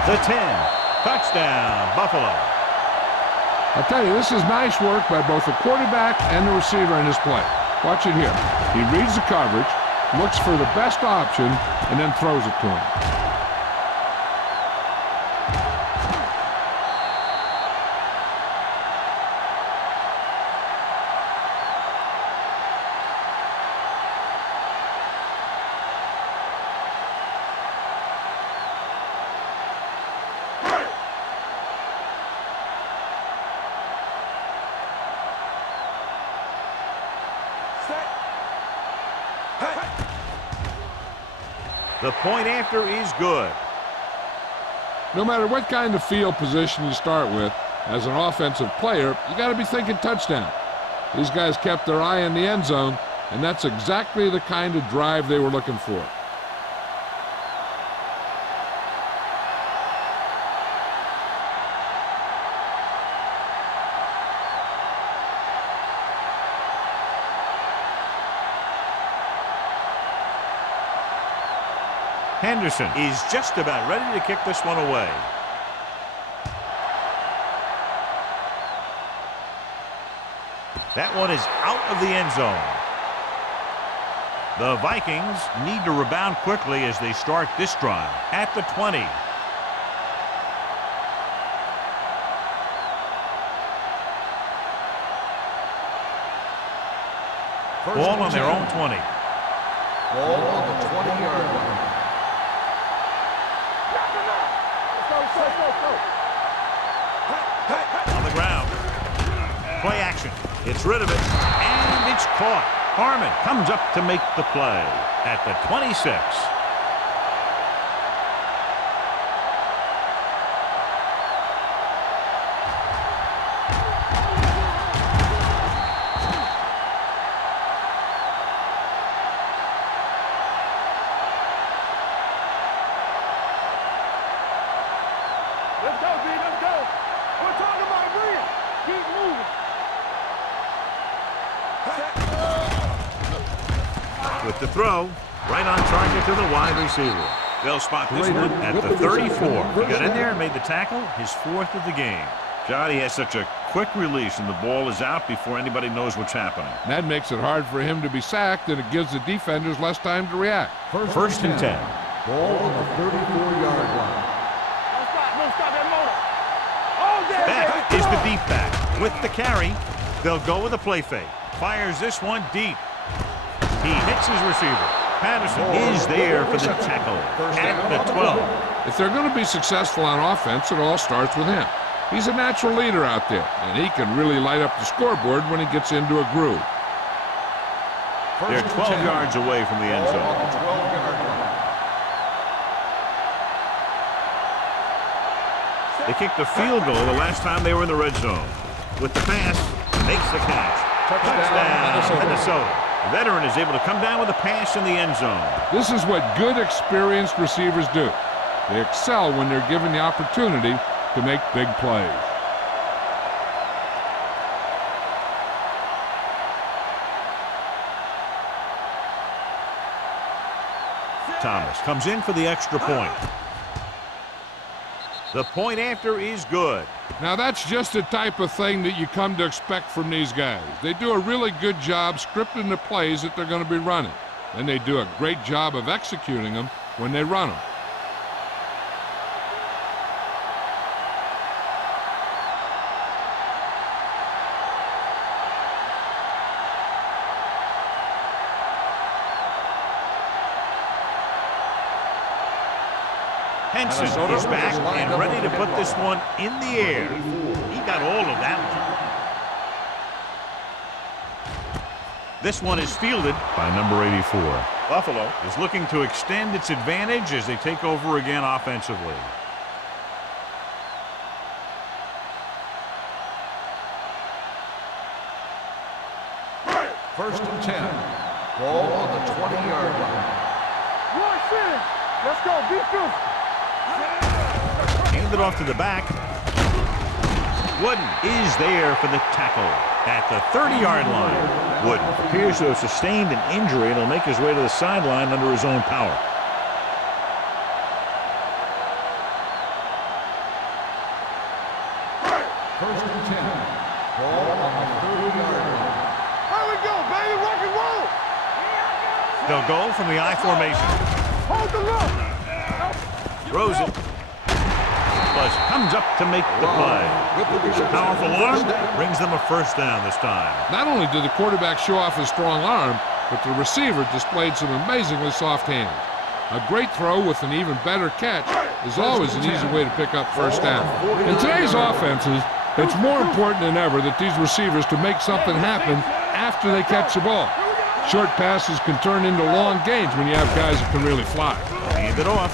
The 10. Touchdown, Buffalo. I'll tell you, this is nice work by both the quarterback and the receiver in this play. Watch it here. He reads the coverage, looks for the best option, and then throws it to him. The point after is good. No matter what kind of field position you start with, as an offensive player, you got to be thinking touchdown. These guys kept their eye on the end zone, and that's exactly the kind of drive they were looking for. Henderson is just about ready to kick this one away. That one is out of the end zone. The Vikings need to rebound quickly as they start this drive at the 20. Ball on their own 20. Ball on the 20-yard line. On the ground. Play action. It's rid of it. And it's caught. Harmon comes up to make the play at the 26. Let's go, B. Let's go. We're talking about real. Keep moving. With the throw, right on target to the wide receiver. They'll spot this one at the 34. He got in there and made the tackle, his 4th of the game. Johnny has such a quick release and the ball is out before anybody knows what's happening. That makes it hard for him to be sacked, and it gives the defenders less time to react. First and 10. Ball on the 34-yard line. Don't stop that motor. Oh, there. That is the deep back. With the carry, they'll go with a play fake. Fires this one deep. He hits his receiver. Patterson is there for the tackle at the 12. If they're going to be successful on offense, it all starts with him. He's a natural leader out there, and he can really light up the scoreboard when he gets into a groove. They're 12 yards away from the end zone. On the 12-yard line. They kicked a field goal the last time they were in the red zone. With the pass, makes the catch. Touchdown, Minnesota. The veteran is able to come down with a pass in the end zone. This is what good, experienced receivers do. They excel when they're given the opportunity to make big plays. Thomas comes in for the extra point. The point after is good. Now that's just the type of thing that you come to expect from these guys. They do a really good job scripting the plays that they're going to be running. And they do a great job of executing them when they run them. Henson is back and ready to put this one in the air. He got all of that one. This one is fielded by number 84. Buffalo is looking to extend its advantage as they take over again offensively. First and 10. Ball on the 20-yard line. Let's go, defense. Handed off to the back. Wooden is there for the tackle at the 30-yard line. Wooden appears to have sustained an injury and will make his way to the sideline under his own power. First and 10. Ball on the 30-yard line. Here we go, baby, rock and roll. They'll go from the I formation. Hold the look. Throws it. Plus comes up to make the play. Powerful arm brings them a first down this time. Not only did the quarterback show off his strong arm, but the receiver displayed some amazingly soft hands. A great throw with an even better catch is always an easy way to pick up first down. In today's offenses, it's more important than ever that these receivers to make something happen after they catch the ball. Short passes can turn into long gains when you have guys that can really fly. Hand it off.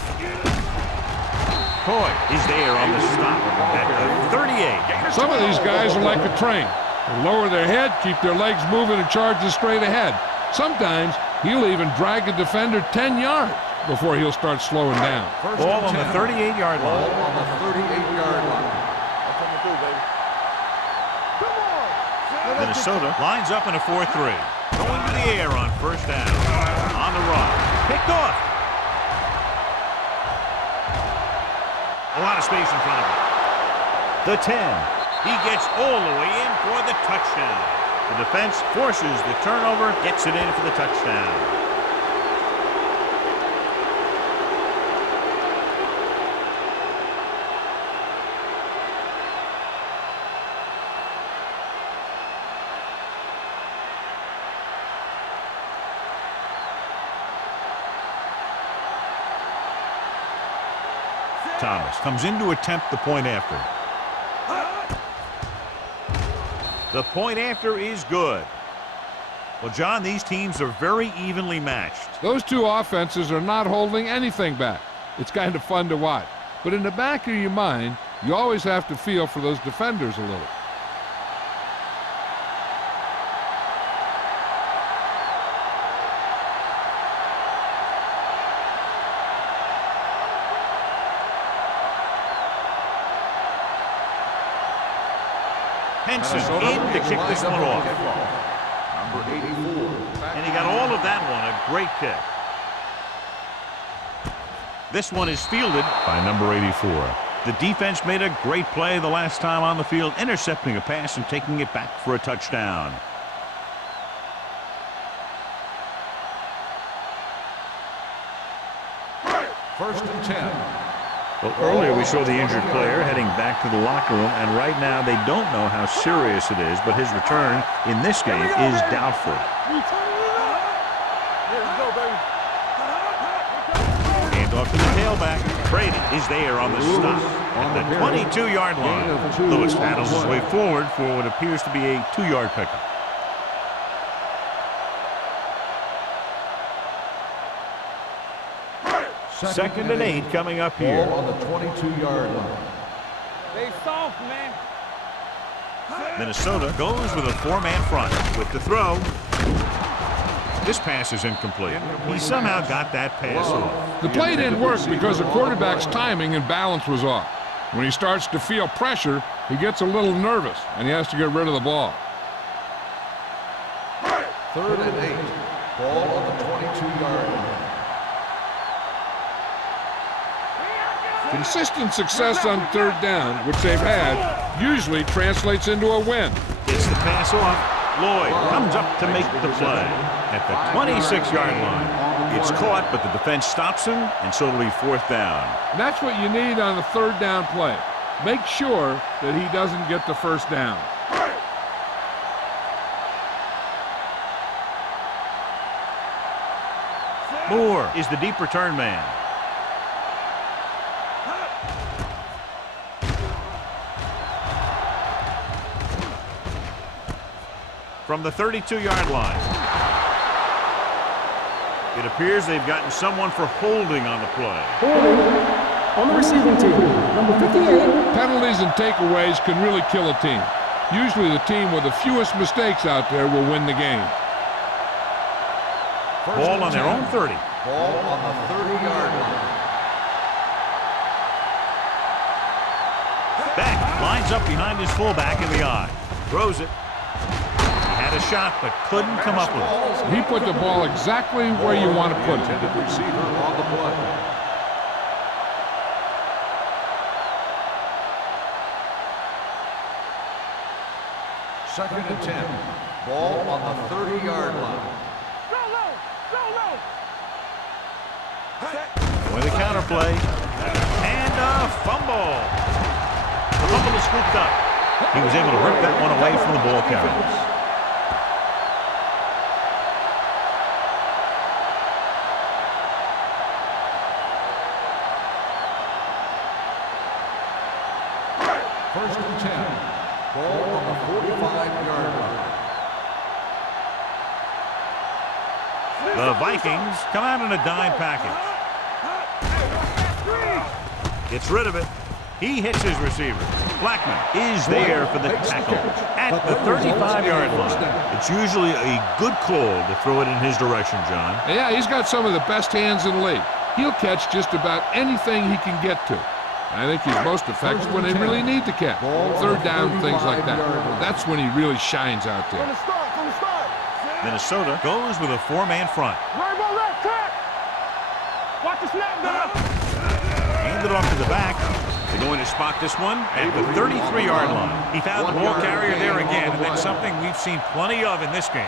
Coy is there on the stop at the 38. Some of these guys are like a train. They lower their head, keep their legs moving, and charge straight ahead. Sometimes he'll even drag a defender 10 yards before he'll start slowing down. Ball on the 38-yard Ball line. on the 38-yard line. Minnesota lines up in a 4-3. Going to the air on first down. On the run. Picked off. A lot of space in front of him. The 10. He gets all the way in for the touchdown. The defense forces the turnover, gets it in for the touchdown. Thomas comes in to attempt the point after. The point after is good. Well, John, these teams are very evenly matched. Those two offenses are not holding anything back. It's kind of fun to watch. But in the back of your mind, you always have to feel for those defenders a little. Henson in to kick this one off. Number 84. And he got all of that one, a great kick. This one is fielded by number 84. The defense made a great play the last time on the field, intercepting a pass and taking it back for a touchdown. First and 10. Well, earlier we saw the injured player heading back to the locker room, and right now they don't know how serious it is, but his return in this game is doubtful. go, baby. Hand off to the tailback. Brady is there on the stop at the 22-yard line. Lewis battles his way forward for what appears to be a 2-yard pickup. Second and 8 coming up here. Ball on the 22-yard line. Stay soft, man. Minnesota goes with a 4-man front. With the throw. This pass is incomplete. He somehow got that pass off. The play didn't work because the quarterback's timing and balance was off. When he starts to feel pressure, he gets a little nervous, and he has to get rid of the ball. 3rd and 8. Ball on the 22-yard line. Consistent success on 3rd down, which they've had, usually translates into a win. Gets the pass off. Lloyd comes up to make the play at the 26-yard line. It's caught, but the defense stops him, and so it'll be 4th down. And that's what you need on the 3rd down play. Make sure that he doesn't get the 1st down. Moore is the deep return man. From the 32-yard line. It appears they've gotten someone for holding on the play. Holding on the receiving team, number 58. Penalties and takeaways can really kill a team. Usually the team with the fewest mistakes out there will win the game. Ball on their own 30. Ball on the 30-yard line. Beck lines up behind his fullback in the I. Throws it. A shot, but couldn't come up with it. He put the ball exactly where you want to put it. Intended receiver on the play. Second and 10. Ball on the 30-yard line. Go low. Go low. With a counterplay. And a fumble. The fumble is scooped up. He was able to rip that one away from the ball carrier. First and 10. Ball on the 45-yard line. The Vikings come out in a dime package. Gets rid of it. He hits his receiver. Blackman is there for the tackle at the 35-yard line. It's usually a good call to throw it in his direction, John. Yeah, he's got some of the best hands in the league. He'll catch just about anything he can get to. I think he's most effective when they really need to catch. 3rd down, things like that. That's when he really shines out there. From the start. Minnesota goes with a 4-man front. Rainbow left tack. Watch the snap down. Hand it off to the back. They're going to spot this one at the 33-yard line. He found the ball carrier there again, and that's something we've seen plenty of in this game.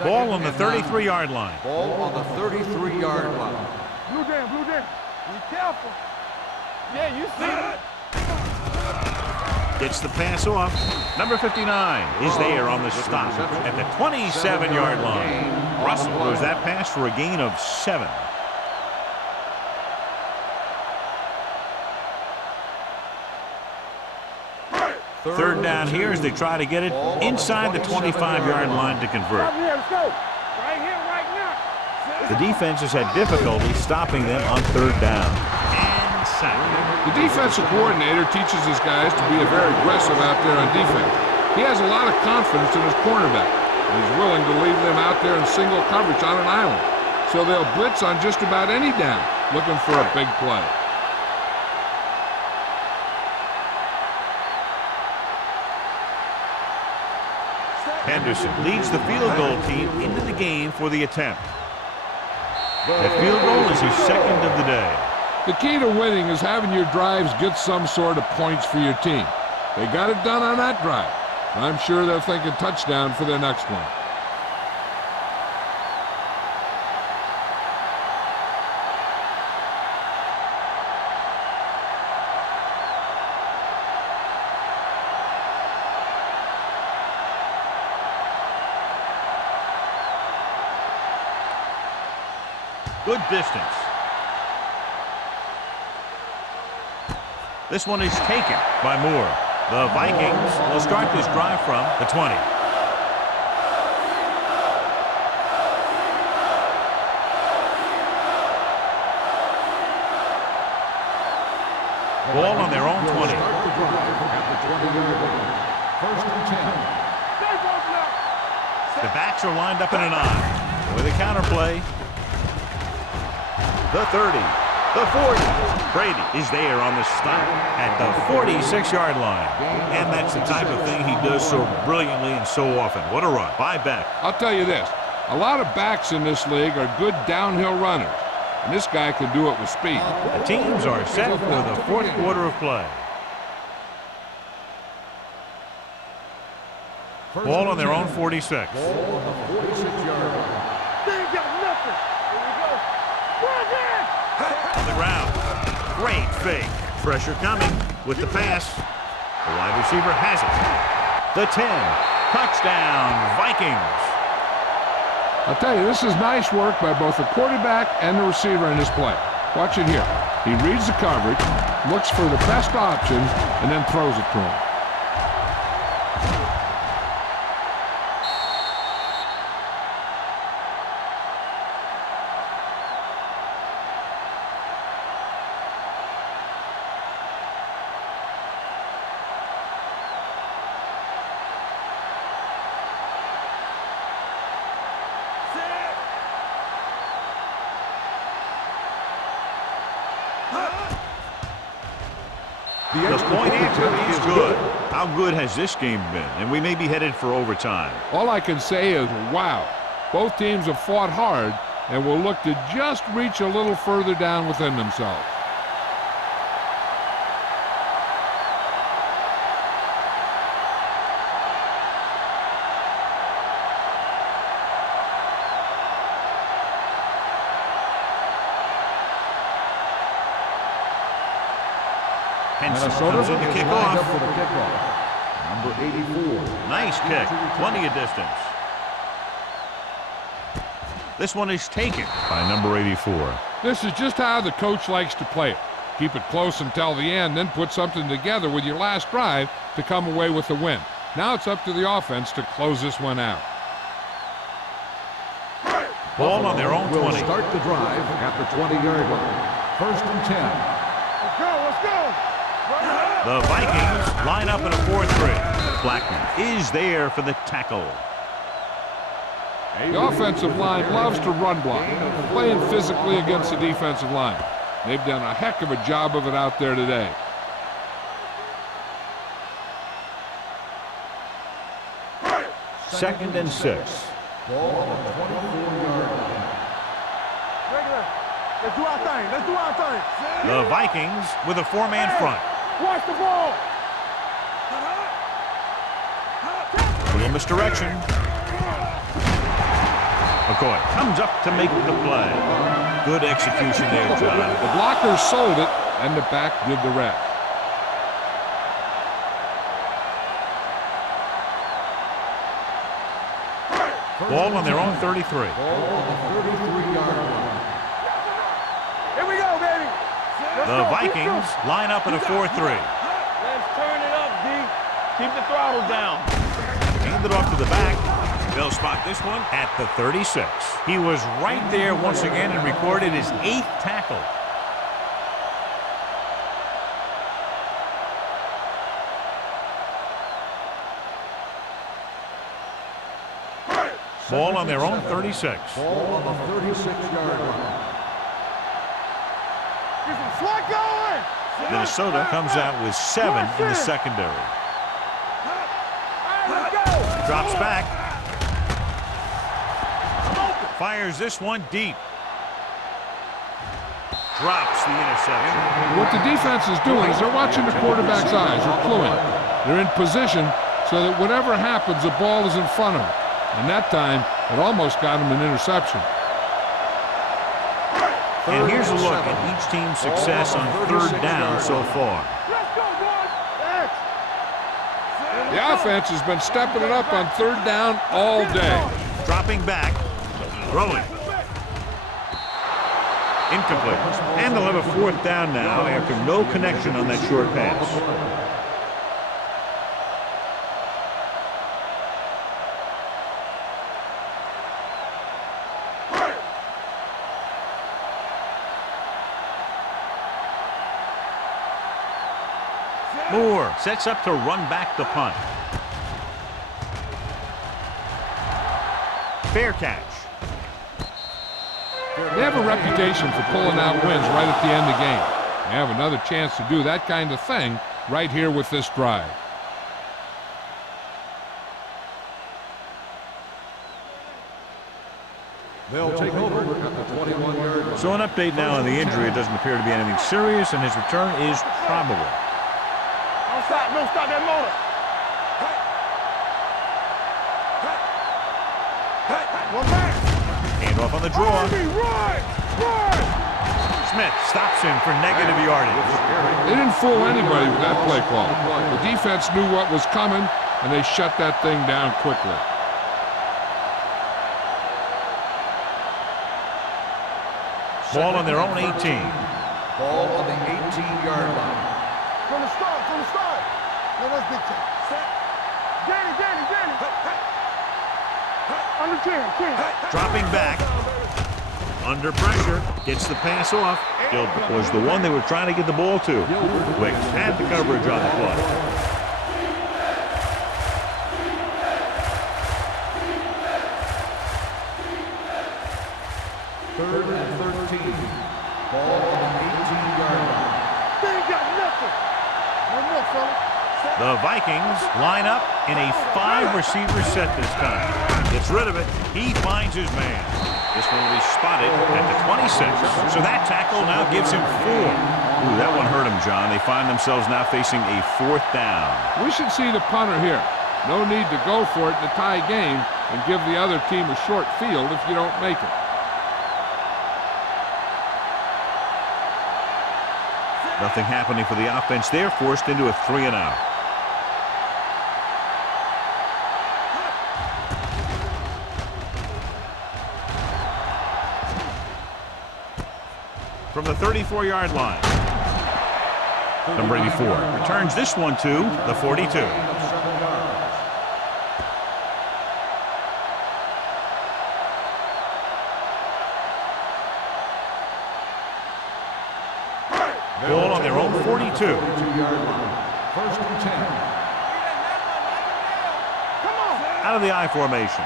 Ball on the 33-yard line. Ball on the 33-yard line. Blue jam. Be careful. Yeah, you see it. Gets the pass off. Number 59 is there on the stop at the 27-yard line. Russell throws that pass for a gain of 7. Third down here as they try to get it inside the 25-yard line to convert. Let's go. Right here, right now. The defense has had difficulty stopping them on 3rd down. And sack. The defensive coordinator teaches his guys to be very aggressive out there on defense. He has a lot of confidence in his cornerback, and he's willing to leave them out there in single coverage on an island. So they'll blitz on just about any down, looking for a big play. Henderson leads the field goal team into the game for the attempt. That field goal is his 2nd of the day. The key to winning is having your drives get some sort of points for your team. They got it done on that drive. I'm sure they're thinking touchdown for their next one. Good distance. This one is taken by Moore. The Vikings will start this drive from the 20. Ball on their own 20. Start the drive at the 20-yard line. First and 10. The backs are lined up in an I with a counterplay. The 30, the 40. Brady is there on the stop at the 46-yard line. And that's the type of thing he does so brilliantly and so often. What a run by Beck. I'll tell you this, a lot of backs in this league are good downhill runners, and this guy can do it with speed. The teams are set for the fourth quarter of play. Ball on their own 46. Ball on the 46-yard line. They ain't got nothing. Here we go. Run it! On the ground. Great fake. Pressure coming with the pass. The wide receiver has it. The 10. Touchdown, Vikings. I'll tell you, this is nice work by both the quarterback and the receiver in this play. Watch it here. He reads the coverage, looks for the best option, and then throws it to him. The point after is good. How good has this game been? And we may be headed for overtime. All I can say is, wow. Both teams have fought hard and will look to just reach a little further down within themselves. Minnesota comes in to is kick lined off. up for the kickoff. Number 84. Nice kick. Plenty of distance. This one is taken by number 84. This is just how the coach likes to play it. Keep it close until the end, then put something together with your last drive to come away with the win. Now it's up to the offense to close this one out. Ball on their own Will 20. start the drive at the 20-yard line. First and 10. Let's go, let's go. The Vikings line up in a 4-3. Blackman is there for the tackle. The offensive line loves to run block, playing physically against the defensive line. They've done a heck of a job of it out there today. Second and 6. Ball on the 24-yard line. Regular. Let's do our thing. Let's do our thing. The Vikings with a 4-man front. Watch the ball. A little misdirection. McCoy comes up to make the play. Good execution there, John. The blockers sold it, and the back did the rest. Ball on their own 33. Ball on the 33-yard line. Here we go, baby. The Vikings line up in a 4-3. Let's turn it up, D. Keep the throttle down. Hand it off to the back. They'll spot this one at the 36. He was right there once again and recorded his 8th tackle. Ball on their own 36. Ball on the 36-yard line. Get some slot going. Minnesota comes out with 7 in the secondary. Let's go. Drops back. Fires this one deep. Drops the interception. What the defense is doing is they're watching the quarterback's eyes. They're cluing. They're in position so that whatever happens, the ball is in front of them. And that time, it almost got him an interception. And here's a look at each team's success on 3rd down so far. Let's go, boys. X. The offense has been stepping it up on 3rd down all day. Dropping back. Throwing. Incomplete. And they'll have a fourth down now after no connection on that short pass. Moore sets up to run back the punt. Fair catch. They have a reputation for pulling out wins right at the end of the game. They have another chance to do that kind of thing right here with this drive. They'll take over at the 21-yard line. So an update now on the injury. It doesn't appear to be anything serious, and his return is probable. Don't stop that motor. One back. Handoff on the draw. Run! Smith stops him for negative yardage. They didn't fool anybody with that play call. The defense knew what was coming, and they shut that thing down quickly. Ball on their own 18. Ball on the 18-yard line. From the start. No, that's big time. Danny. Under 10. Dropping back. Under pressure. Gets the pass off. Gilbert was the one they were trying to get the ball to. Wicks had the coverage on the play. Third and 13. Ball on the 18-yard line. They ain't got nothing. One more, fella. The Vikings line up in a 5-receiver set this time. Gets rid of it. He finds his man. This one will be spotted at the 26. So that tackle now gives him 4. Ooh, that one hurt him, John. They find themselves now facing a 4th down. We should see the punter here. No need to go for it in a tie game and give the other team a short field if you don't make it. Nothing happening for the offense. They're forced into a 3-and-out. From the 34-yard line. Number 84 returns this one to the 42. Ball on their own 42. 2-yard line. First and 10. Out of the I formation.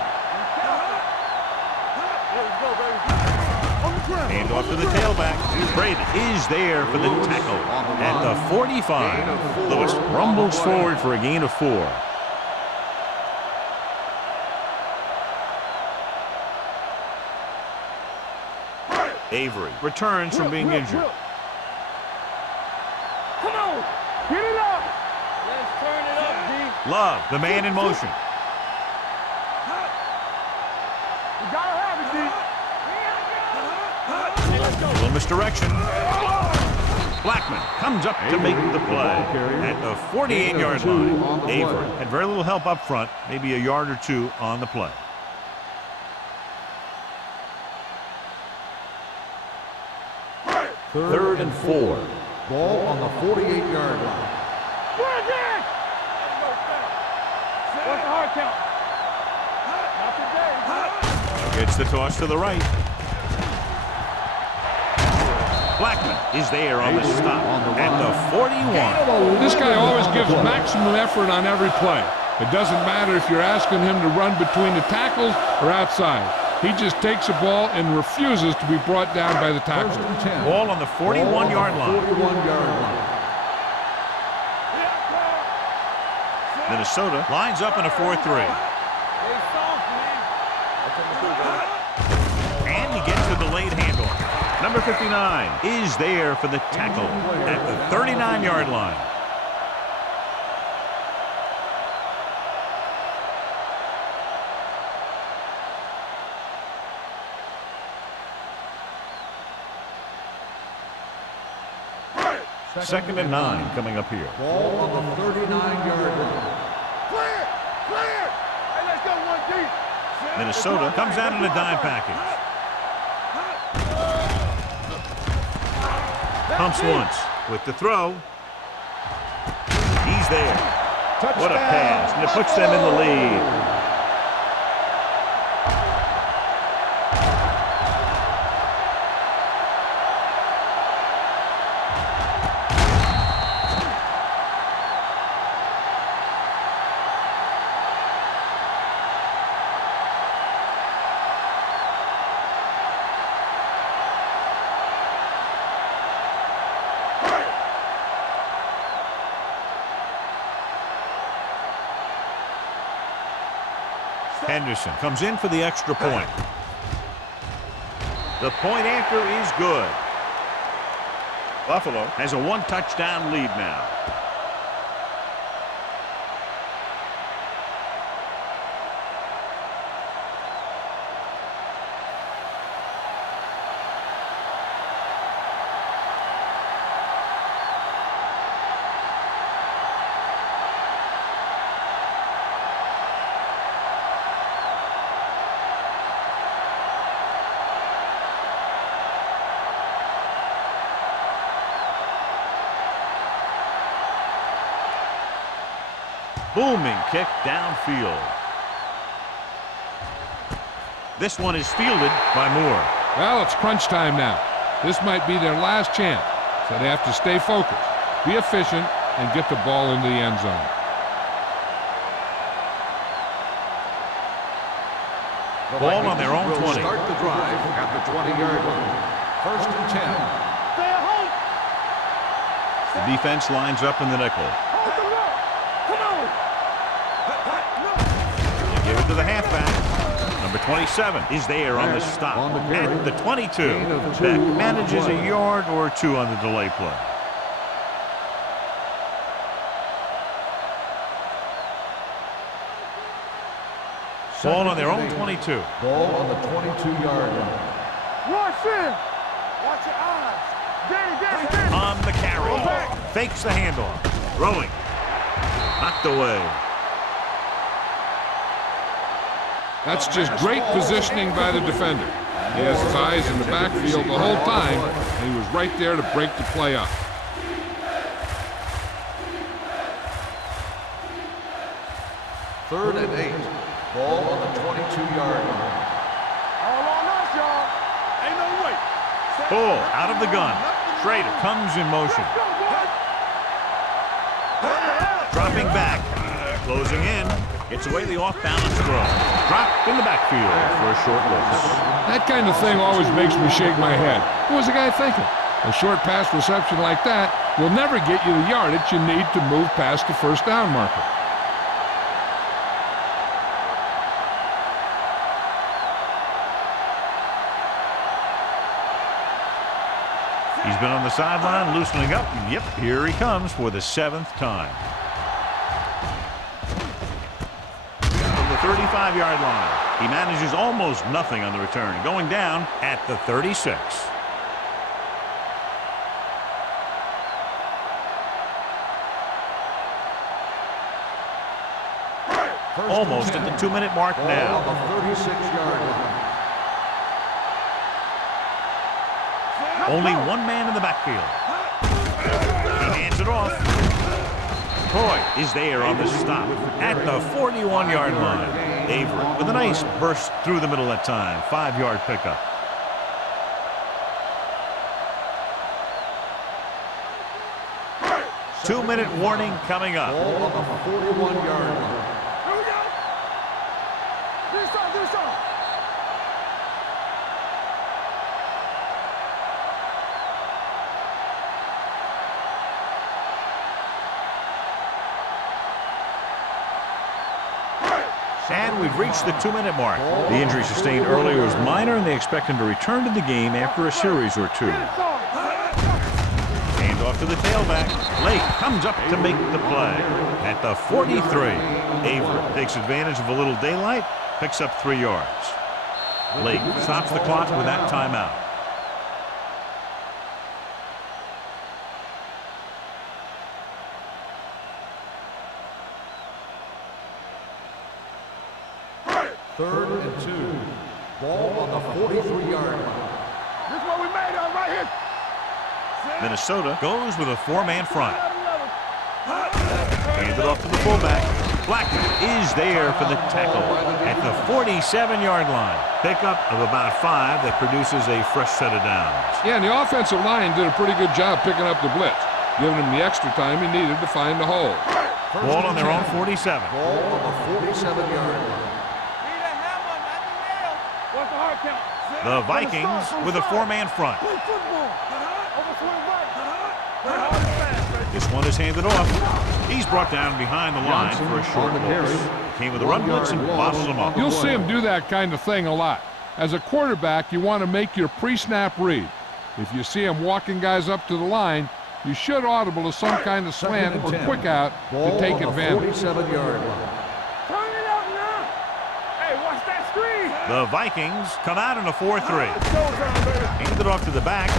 Hand off to the tailback. Braid is there for the tackle at the 45. Lewis rumbles forward for a gain of 4. Avery returns from being injured. Come on. Get it up. Let's turn it up, D. Love, the man in motion. You gotta have it, D. Little misdirection. Blackman comes up to make the play at the 48-yard line. Avery had very little help up front, maybe a yard or 2 on the play. Third and 4. Ball on the 48-yard line. What's the hard count? Not today. Gets the toss to the right. Blackman is there on the stop at the 41. This guy always gives maximum effort on every play. It doesn't matter if you're asking him to run between the tackles or outside. He just takes the ball and refuses to be brought down by the tackle. First and 10. Ball on the 41-yard line. 41-yard line. Minnesota lines up in a 4-3. Hey, soft, man. And he gets the delayed handoff. Number 59 is there for the tackle at the 39-yard line. Second and 9 coming up here. Ball on the 39-yard line. Clear. Hey, let's go one deep. Minnesota comes out in a dime package. Pumps once with the throw. He's there. What a pass, and it puts them in the lead. Henderson comes in for the extra point. The point after is good. Buffalo has a one-touchdown lead now. Booming kick downfield. This one is fielded by Moore. Well, it's crunch time now. This might be their last chance, so they have to stay focused, be efficient, and get the ball into the end zone. Ball on their own 20. Start the drive at the 20-yard line. 1st and 10. Stay at home. The defense lines up in the nickel. Give it to the halfback. Number 27 is there on the stop. At the 22, Beck manages a yard or two on the delay play. Ball on their own 22. Ball on the 22-yard line. Rush in. Watch your eyes. Get it. On the carry. Fakes the handoff. Throwing. Knocked away. That's just great positioning by the defender. He has his eyes in the backfield the whole time, and he was right there to break the play up. Third and 8. Ball on the 22-yard line. All on us, y'all. Ain't no way. Ball out of the gun. Schrader comes in motion. Dropping back. Closing in. Gets away the off-balance throw. Dropped in the backfield for a short loss. That kind of thing always makes me shake my head. What was the guy thinking? A short pass reception like that will never get you the yardage you need to move past the first down marker. He's been on the sideline loosening up. And yep, here he comes for the 7th time. From the 35-yard line, he manages almost nothing on the return, going down at the 36. Almost at the 2-minute mark now. Ball on the 36-yard line. Only one man in the backfield. He hands it off. Troy is there on the stop at the 41-yard line. Avery with a nice burst through the middle that time. 5-yard pickup. Two-minute warning coming up. Ball on the 41-yard line. Here we go. This side. And we've reached the 2-minute mark. The injury sustained earlier was minor, and they expect him to return to the game after a series or two. Hand off to the tailback. Lake comes up to make the play. At the 43, Avery takes advantage of a little daylight, picks up 3 yards. Lake stops the clock with that timeout. Third and 2. Ball on the 43-yard line. This is what we made of right here. Minnesota goes with a four-man front. Handed off to the fullback. Blackman is there for the tackle at the 47-yard line. Pickup of about 5 that produces a fresh set of downs. Yeah, and the offensive line did a pretty good job picking up the blitz, giving him the extra time he needed to find the hole. Ball on their own 47. Ball on the 47-yard line. What's the hard count? The Vikings with a four-man front. This one is handed off. He's brought down behind the line for a short loss. Came with a run blitz and bottled him up. You'll see him do that kind of thing a lot. As a quarterback, you want to make your pre-snap read. If you see him walking guys up to the line, you should audible to some kind of slant or quick out to take advantage. 47-yard line. Turn it up now. Hey, watch that screen. The Vikings come out in a 4-3. Handed off to the back.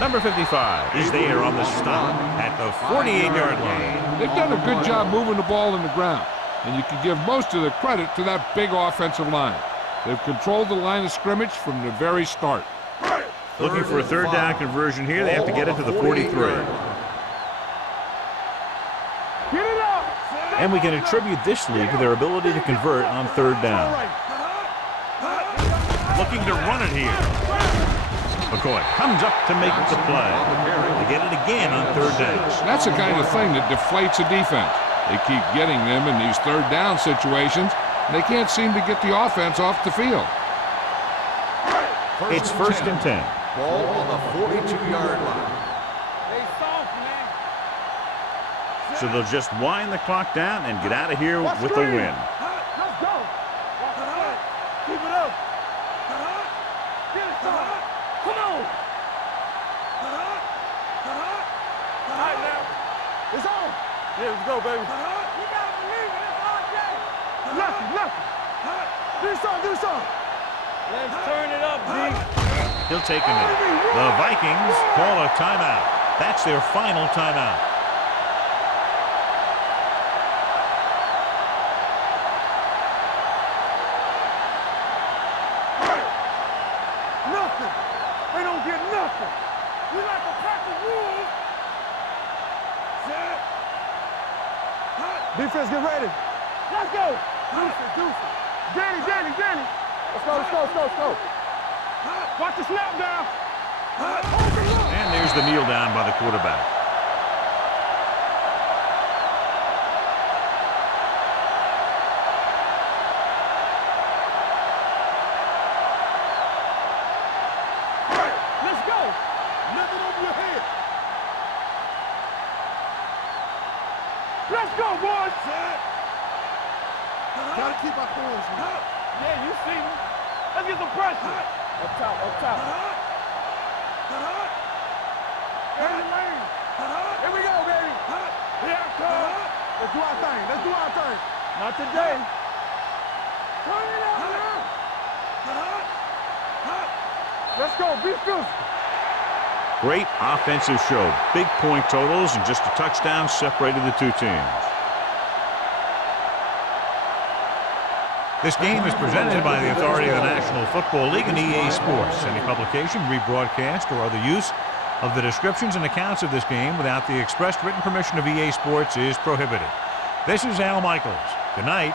Number 55 is there on the stop at the 48-yard line. They've done a good job moving the ball in the ground, and you can give most of the credit to that big offensive line. They've controlled the line of scrimmage from the very start. Looking for a third down conversion here. They have to get it to the 43. Get it up. And we can attribute this lead to their ability to convert on third down. Looking to run it here. McCoy comes up to make the play. They get it again on third down. That's the kind of thing that deflates a defense. They keep getting them in these third down situations, and they can't seem to get the offense off the field. It's first and 10. Ball on the 42-yard line. They soft, man. So they'll just wind the clock down and get out of here with a win. Let's go. Keep it up. Get it, son. Come on. All right, now. It's on. Yeah, let's go, baby. You got to believe it. It's all day. Lefty. Do something. Let's turn it up, D. He'll take a minute. The Vikings call a timeout. That's their final timeout. Nothing. They don't get nothing. We like a pack of wolves. Defense, get ready. Let's go. Deuce it. Danny. Let's go. Watch the snap down. And there's the kneel down by the quarterback. Let's go. Nothing over your head. Let's go, boys. Gotta keep our corners. Yeah, you see me. Let's get some pressure. Up top. Get in the lane. Here we go, baby. Here I come. Let's do our thing. Not today. Turn it up now. Let's go. Be physical. Great offensive show. Big point totals and just a touchdown separated the two teams. This game is presented by the authority of the National Football League and EA Sports. Any publication, rebroadcast, or other use of the descriptions and accounts of this game without the expressed written permission of EA Sports is prohibited. This is Al Michaels. Good night.